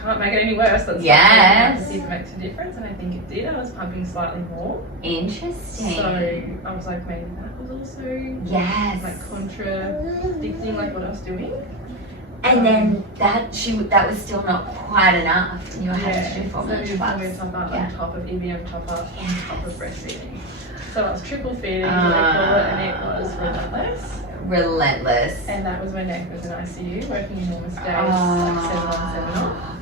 can't make it any worse. Let's Yes. see if it makes a difference, and I think it did. I was pumping slightly more. Interesting. So I was like, maybe that was also Yes. like contradicting like what I was doing. And then that was still not quite enough. And you had to do formula so plus. formula top up Yeah. on top of EBM top up on top of breastfeeding. So I was triple feeding, Ah. and it was relentless. Relentless. And that was when Nick was in ICU, working enormous days, like 7 on 7 off.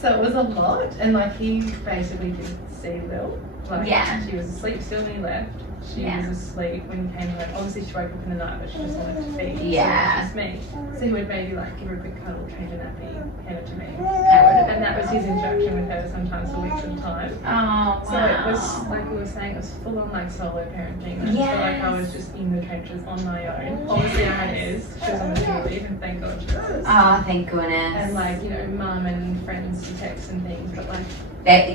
So it was a lot, and like he basically didn't see Lil. Like she was asleep still when he left. She was asleep when he came home. Obviously she woke up in the night, but she just wanted to feed. Yeah. So it was just me. So he would maybe like give her a quick cuddle, change a nappy, hand it to me. I And that was his interaction with her sometimes for weeks at a time. Oh, wow. So it was, like we were saying, it was full on like solo parenting. I felt like I was just in the trenches on my own. Obviously I had Ez, she was on maternity leave, and thank God she was. Oh, thank goodness. And like, you know, mum and friends who text and things, but like...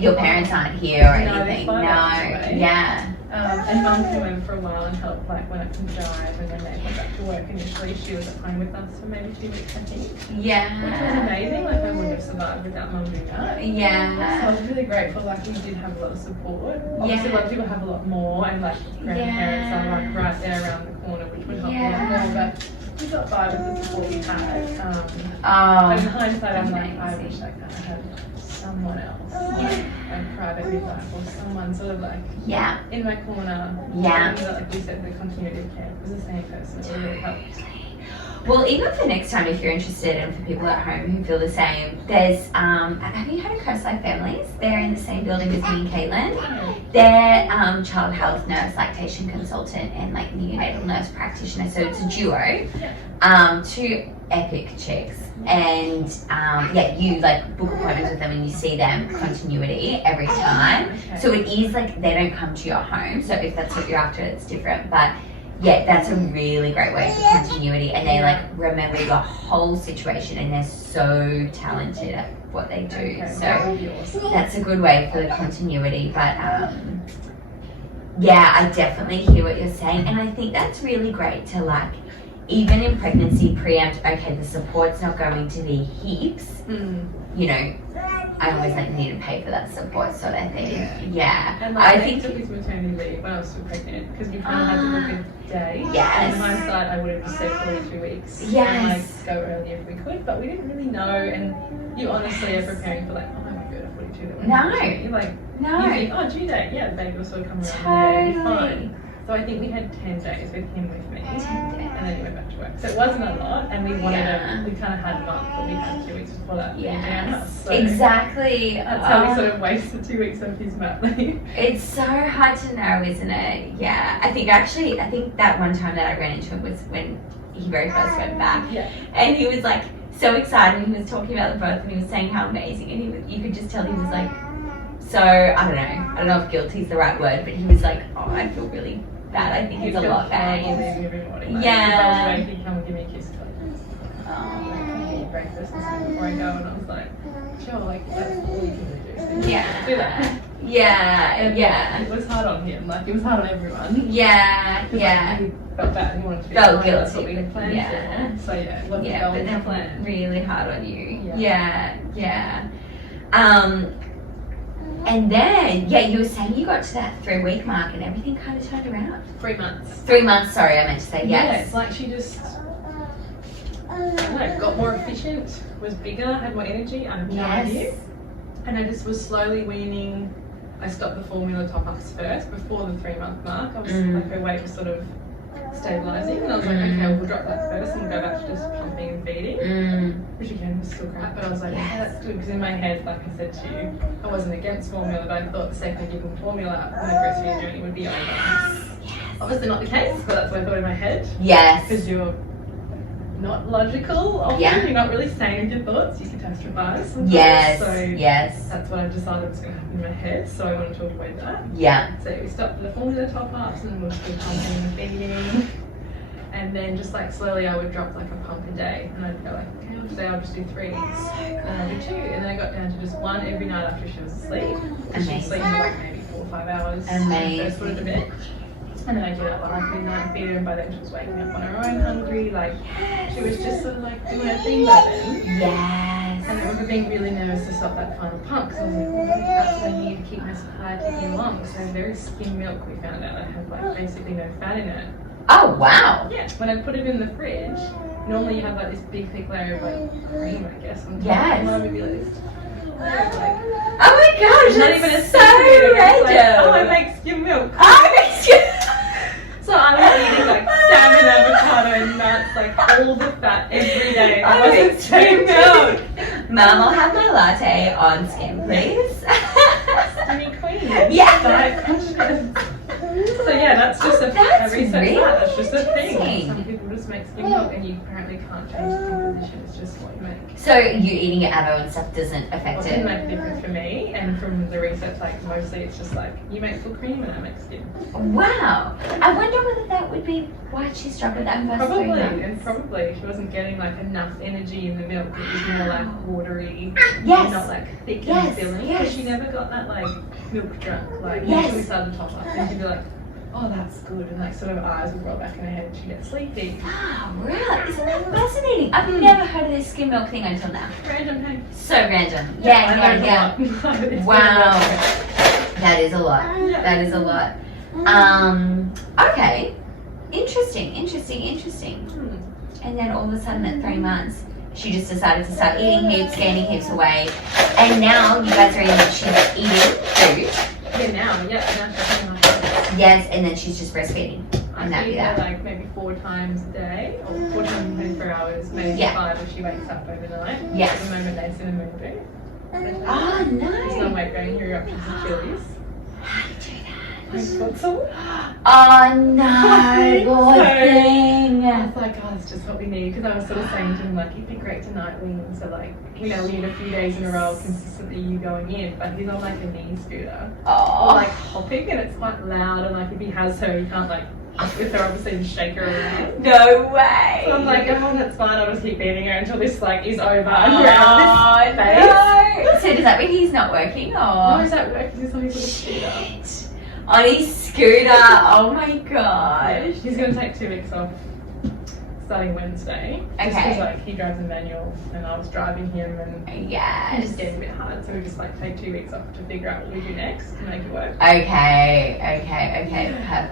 Your parents aren't here or No, anything. they're 5 hours away. Yeah. And mum came over for a while and helped like when I could drive, and then they went back to work initially. She was at home with us for maybe 2 weeks, I think. Yeah. Which was amazing, like I wouldn't have survived without mum doing that. Yeah. So I was really grateful, like we did have a lot of support. Obviously a lot of people have a lot more, and like grandparents are like right there around the corner, which would help a lot more, but we got by with the support we had. But in hindsight I'm like, I wish I kind of had someone else, like a private midwife or someone sort of like in my corner. Yeah. And, like you said, the continuity of care was the same person. It really helped. Well, even for next time, if you're interested, and for people at home who feel the same, there's, have you heard of Coast Life Families? They're in the same building with me and Caitlin. They're child health nurse, lactation consultant, and like neonatal nurse practitioner. So it's a duo, 2 epic chicks. And you like book appointments with them and you see them continuity every time. So it is like they don't come to your home. So if that's what you're after, it's different. But yeah, that's a really great way for continuity, and they like remember your whole situation, and they're so talented at what they do. So that's a good way for the continuity. But I definitely hear what you're saying, and I think that's really great to like, even in pregnancy, preempt. Okay, the support's not going to be heaps. You know, I always like need to pay for that support sort of thing. Yeah. And like, I think took his maternity leave when I was still pregnant, because we kind of had to book a day. Yes. In hindsight, I would have just said 42 weeks. Yes. And like go earlier if we could, but we didn't really know. And you honestly are preparing for like, oh my go to 42. That No. You're like, No. you think, oh, due date, yeah, the baby will sort of come around. Totally. Fine. So I think we had 10 days with him with me. 10 days. And then he went back to work. So it wasn't a lot, and we wanted Yeah. we kind of had a month, but we had 2 weeks before that. Yes. So Exactly. that's how we sort of wasted 2 weeks of his mat leave. It's so hard to know, isn't it? Yeah. I think that one time that I ran into him was when he very first went back. Yeah. And he was like so excited, and he was talking about the birth, and he was saying how amazing, and you could just tell he was like, so, I don't know if guilty is the right word, but he was like, oh, I feel really bad. I think it's a lot bad. Every morning. Like, Yeah. If I he'd come and give me a kiss, like, can I eat breakfast and stuff before I go? And I was like, sure, like, that's all you can really do. Yeah. Do that. Yeah, And yeah. it was hard on him, like, it was hard on everyone. Yeah, 'Cause, yeah. Like, he felt bad, he wanted to be Felt alone, that's what guilty, we had planned yeah. for. So, yeah, it wasn't Yeah, going but to then plan. really hard on you. Yeah. Yeah. And then, you were saying you got to that 3-week mark and everything kind of turned around. 3 months. 3 months, sorry, I meant to say Yeah, yes. it's like she just got more efficient, was bigger, had more energy. I have no idea. Yes. And I just was slowly weaning. I stopped the formula top-ups first before the 3-month mark. I was like, her weight was sort of stabilising, and I was like, okay, we'll drop that first and go back to just pumping and feeding, which again was still crap, but I was like, Yes. yeah, that's good, because in my head, like I said to you, I wasn't against formula, but I thought the second I give them formula, my breastfeeding journey would be over. Obviously not the case, but that's what I thought in my head. Yes. Because you're not logical often, Yeah. you're not really sane with your thoughts, you catastrophize sometimes. Yes. So Yes. that's what I decided was going to happen in my head, so I wanted to avoid that. Yeah. So we stopped the formula top-ups and we'll keep pumping and feeding. And then just like slowly I would drop like a pump a day, and I'd go like, okay, well, today I'll just do 3. And I'll do 2. And then I got down to just 1 every night after she was asleep. And she was sleeping for like maybe 4 or 5 hours. When I first put her to bed. And then I get up like midnight and feed her, and by then she was waking up on her own hungry. Like she was just sort of like doing her thing by then. Yes. And I remember being really nervous to stop that final pump, because I was like, well, that's what I need to keep my supply ticking along. So very skim milk, we found out, that had like basically no fat in it. Oh, wow. Yeah, when I put it in the fridge, normally you have like this big thick layer of like cream, I guess, on top. Yes. And mine would be like this. Like, Oh my gosh, not that's even a so centimetre. It's like, random. oh, I make skim milk. Oh, So I was eating like salmon, avocado, and nuts, like all the fat every day. I wasn't skim milk. Mum, I'll have my latte on skim, please. Skinny queen. Yeah. Diet conscious. So yeah, that's just Oh, that's a research really fact. That's just a thing. interesting. Some people just make skim milk, and you apparently can't change the composition. It's just what you make. So you eating your avo and stuff doesn't affect Well, it didn't it? make a difference for me, and from the research, like mostly it's just like you make full cream and I make skim. Wow. I wonder whether that would be why she struggled that first 3 Probably, months. and probably she wasn't getting like enough energy in the milk. It was more like watery, Yes. not like thick Yes, and filling. yes. Because she never got that like milk drunk. Like Yes. until we started to top up, and she'd be like, "Oh, that's good," and like sort of eyes would roll back in her head, and she'd get sleepy. Oh, really? Isn't that fascinating? I've never heard of this skim milk thing until now. Random thing. So random. I Yeah. learned a lot. It's Wow. been a That is a lot. Yeah. That is a lot. Okay. Interesting. And then all of a sudden at 3 months, she just decided to start eating heaps, gaining heaps of weight. And now you guys are she's eating food. Yeah, now she's on my head. Yes, and then she's just breastfeeding. I And that'd be feed her that. like maybe 4 times a day, or 4 times in 24 hours, maybe Yeah. 5 if she wakes up overnight. Yes. At the moment, they sit in the moon. Oh, There's no no. weight gain, your eruptions and chilies. How do you do I Oh, no. Poor thing. was like, oh, that's just what we need. Because I was sort of saying to him, like, it'd be great to night wing. So, like, we need a few days in a row of consistently you going in. But he's on, like, a knee scooter. Or, Oh. like, hopping, and it's quite loud. And, like, if he has her, he can't, like, hop with her, obviously, and shake her around. No way. So I'm like, oh, that's fine. I'll just keep beating her until this, like, is over. And we're out of this phase. no. So does that mean he's not working, or? No, he's at work. He's on his little scooter. Shit. On his scooter. Oh my gosh. He's going to take 2 weeks off starting Wednesday. Just Okay. because like he drives a manual and I was driving him and it Yes. just gets a bit hard. So we just like take 2 weeks off to figure out what we do next to make it work. Okay.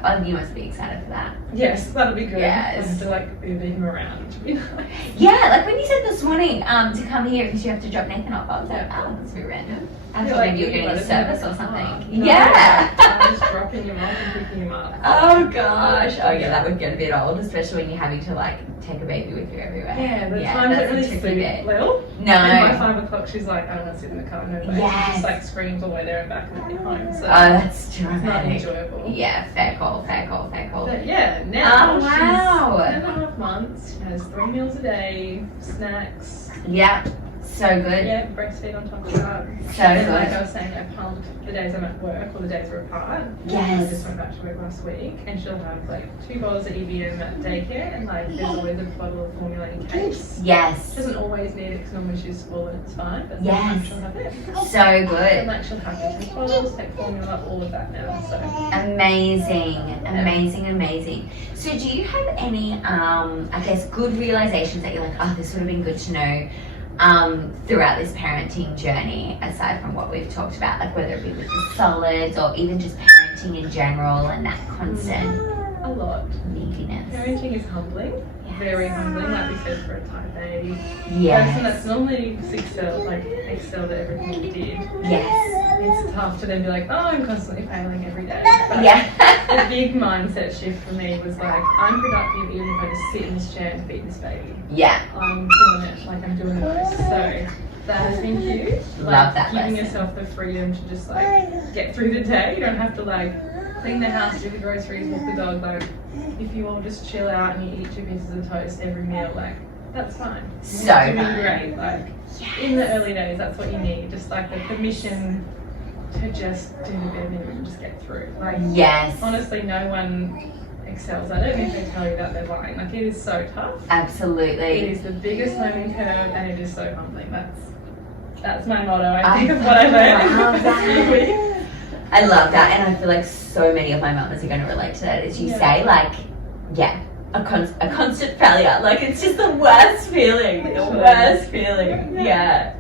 Oh, you must be excited for that. Yes, that'll be good. Yes. I have to like Uber him around, which would be nice. Yeah, like when you said this morning to come here because you have to drop Nathan off. I was like, oh, that's a bit random. I thought maybe you were getting a service or something. No, Yeah. I'm just dropping him off and picking him up. Oh gosh. Oh yeah, that would get a bit old, especially when you're having to like take a baby with you everywhere. Yeah, the times that's don't a really tricky suit bit. Lil. No. And by 5 o'clock, she's like, I don't want to sit in the car, no way. Yes. She just like screams all the way there and back and then home. So Oh, that's it's not dramatic. enjoyable. Yeah, fair call. But yeah, now Oh, wow. she's 10.5 months. She has 3 meals a day, snacks. Yeah, so good. Yeah, breastfeed on top of that. So And like good. I was saying, I pump the days I'm at work or the days we're apart. Yes. I just went back to work last week and she'll have like 2 bottles of EBM at daycare and like there's always a bottle of formula in case. Yes. She doesn't always need it because normally she's full and it's fine, but Yes. sometimes she'll have it. So And good. like she'll have to take bottles, take formula, all of that now. So Amazing. So do you have any, I guess, good realizations that you're like, oh, this would have been good to know throughout this parenting journey, aside from what we've talked about, like whether it be with the solids or even just parenting in general and that constant a lot. neediness? Parenting is humbling, very humbling, like we said for a type A person Yes. that's normally excelled at everything we did. Yes. It's tough to then be like, oh, I'm constantly failing every day. But Yeah. the big mindset shift for me was like, I'm productive even if I just sit in this chair and feed this baby. Yeah. I'm doing it, like I'm doing the most. So that has been huge. Like, Love that giving lesson. yourself the freedom to just like get through the day. You don't have to like clean the house, do the groceries, walk the dog. Like if you all just chill out and you eat 2 pieces of toast every meal, like that's fine. So You're doing fine. great. Like in the early days, that's what you need. Just like the permission to just do the bare minimum and just get through. Like Yes. honestly, no one excels at it, and if they tell you that, they're lying. Like it is so tough. It Absolutely. is the biggest learning curve, and it is so humbling. That's my motto. I think of what I learned. love that. I love that, and I feel like so many of my mamas are going to relate to that. As you say, like, yeah, a constant failure. Like it's just the worst feeling. The Literally. worst feeling. Yeah.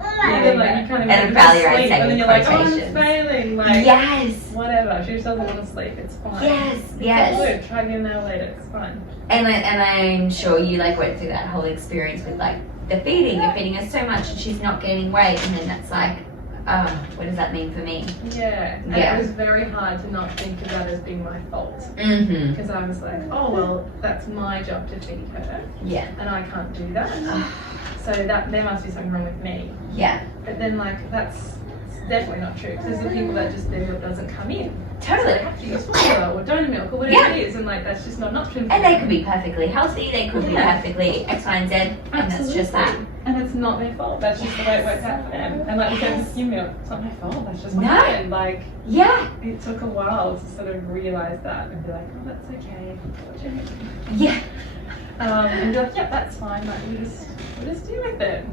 Even like you can't even And go to failure, I sleep, say and then with you're like, oh, I'm quotations. failing. Like Yes. whatever. She just doesn't want to sleep. It's fine. Yes. It's Yes. all good. Try again an hour later. It's fine. And I'm sure you like went through that whole experience with like the feeding. You're feeding her so much and she's not gaining weight, and then that's like, what does that mean for me? Yeah. And Yeah. it was very hard to not think of that as being my fault. Mm-hmm. Because I was like, oh well, that's my job to feed her, Yeah. and I can't do that. So that there must be something wrong with me. Yeah. But then like that's definitely not true. Because there's the people that just their milk doesn't come in. So they Totally. have to use formula or donor milk or whatever it is, and like that's just not an option. For And they them. could be perfectly healthy. They could be Yeah. perfectly X, Y, and Z, and that's just that. Absolutely. And it's not their fault. That's just the way it works out for them. And like we said with skim milk, it's not my fault. That's just what No. happened. Like Yeah. it took a while to sort of realize that and be like, oh, that's okay. Yeah. And be like, yeah, that's fine. Like we'll just deal with it.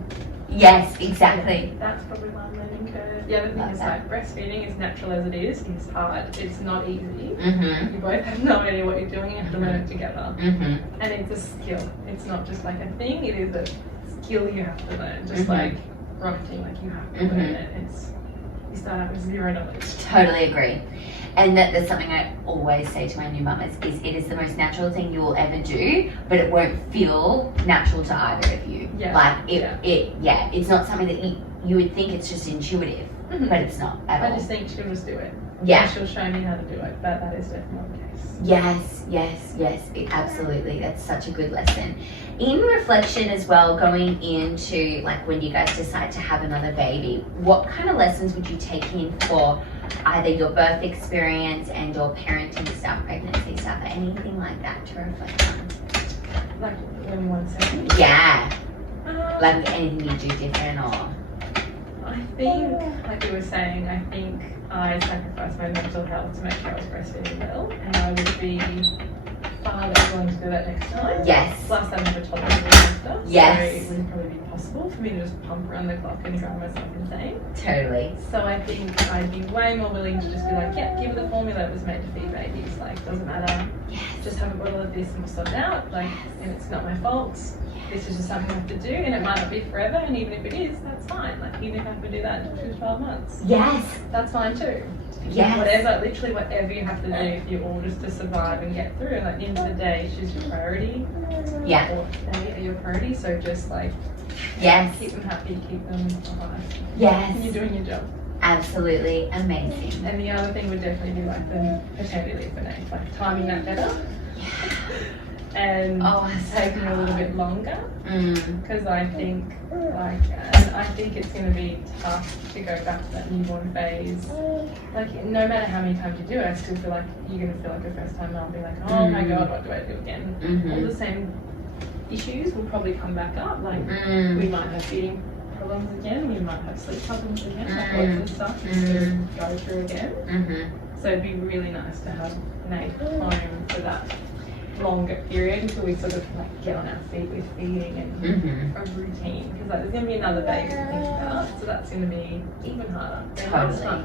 Yes. Exactly. That's probably one learning curve. The other thing Love is that. like breastfeeding, as natural as it is hard. It's not easy. Mm-hmm. You both have no idea what you're doing. You have to learn it together. Mm-hmm. And it's a skill. It's not just like a thing. It is a skill you have to learn. Just Mhm. like writing, like you have to learn it. You start out with zero knowledge. Totally agree. And that's something I always say to my new mamas is it is the most natural thing you will ever do, but it won't feel natural to either of you. Yeah. Like it's not something that you would think it's just intuitive, Mhm. but it's not at I all. just think she'll just do it. Yeah. And she'll show me how to do it, but that is definitely not the case. Absolutely. That's such a good lesson. In reflection as well, going into like when you guys decide to have another baby, what kind of lessons would you take in for either your birth experience and your parenting stuff, pregnancy stuff, or anything like that to reflect on? Like when you want to say. Yeah, like anything you do different or... I think, like we were saying, I think I sacrificed my mental health to make sure I was breastfeeding well, and I would be far less willing to do that next time. Yes. Last time I had a toddler sister, Yes. so it wouldn't probably be possible for me to just pump around the clock and drive myself insane. Totally. So I think I'd be way more willing to just be like, yeah, give her the formula it was made to feed babies. Like, doesn't matter. Yes. Just have a bottle of this and we'll sort it out. Like, and it's not my fault. This is just something I have to do, and it might not be forever. And even if it is, that's fine. Like, even if I have to do that until she's 12 months, Yes. that's fine too. Yes. Whatever, literally whatever you have to do for you all just to survive and get through. And at the end of the day, she's your priority. Yeah. Or they are your priority. priority. So just like Yes. keep them happy, keep them alive. Yes. You're doing your job. Absolutely amazing. And the other thing would definitely be like the paternity leave for Nate, like timing that better. And taking a little bit longer, because I think it's going to be tough to go back to that newborn phase. Like no matter how many times you do it, I still feel like you're going to feel like a first time mom, be like, oh my god, what do I do again? All the same issues will probably come back up. Like we might have feeding problems again, we might have sleep problems again, like lots of stuff to go through again. So it'd be really nice to have Nate home for that longer period until we sort of like get on our feet with feeding and a routine, because like, there's going to be another baby to think about, so that's going to be even harder. Totally.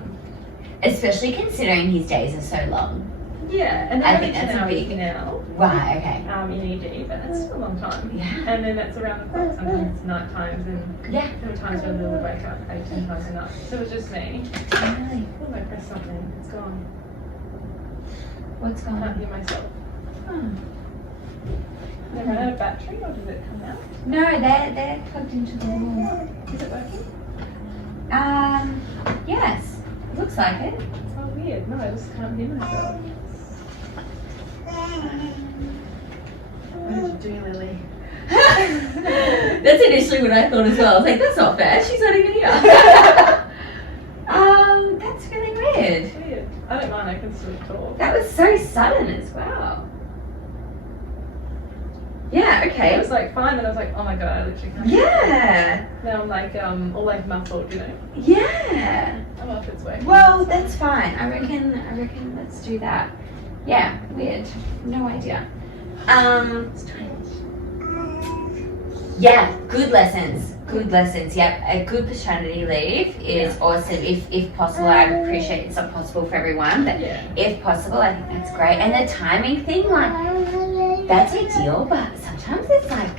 Especially considering his days are so long. Yeah, and I then think that's a big now. Right, okay. In ED, but that's still a long time. Yeah. And then that's around the clock, sometimes it's night times, and Yeah. there were times when we would wake up 8-10 times a night. So it was just me. Really? Oh, I pressed something, it's gone. What's I going can't on? hear myself. Oh. They ran out of battery, or did it come out? No, they're plugged into the wall. Is it working? Yes. Looks like it. Oh, weird. No, I just can't hear myself. What did you do, Lily? That's initially what I thought as well. I was like, that's not fair. She's not even here. That's really weird. Weird. I don't mind, I can still talk. That was so sudden as well. Yeah, It okay. was like fine, and I was like, oh my god, I literally can't. Yeah. Now I'm like, all like muffled, you know. Yeah. I'm off its way. Well, that's fine. I reckon let's do that. Yeah, weird. No idea. Yeah, good lessons. Good lessons. Yep. A good paternity leave is awesome. If possible, I appreciate it's not possible for everyone, but if possible, I think that's great. And the timing thing, like, that's ideal, but sometimes it's like,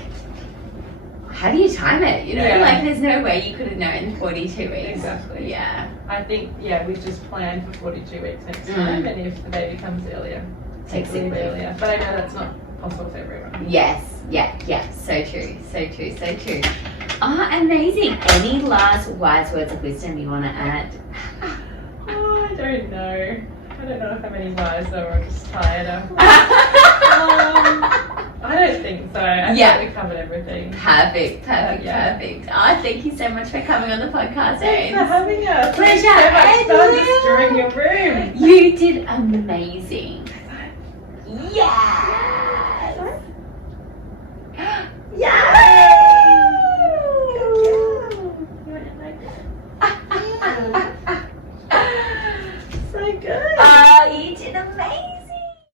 how do you time it? You know, like there's no way you could have known 42 weeks. Exactly. Yeah. I think, we just planned for 42 weeks next time, and if the baby comes earlier, Takes a little it bit earlier. But I know that's not possible for everyone. Yes. Yeah. So true. Amazing. Any last wise words of wisdom you want to add? Oh, I don't know. I don't know if I'm any wiser or just tired. I don't think so. I think we covered everything. Perfect. Oh, thank you so much for coming on the podcast, Thanks for having us. Pleasure. Thanks so much for destroying your room. You did amazing. Yes. Yay! You want to like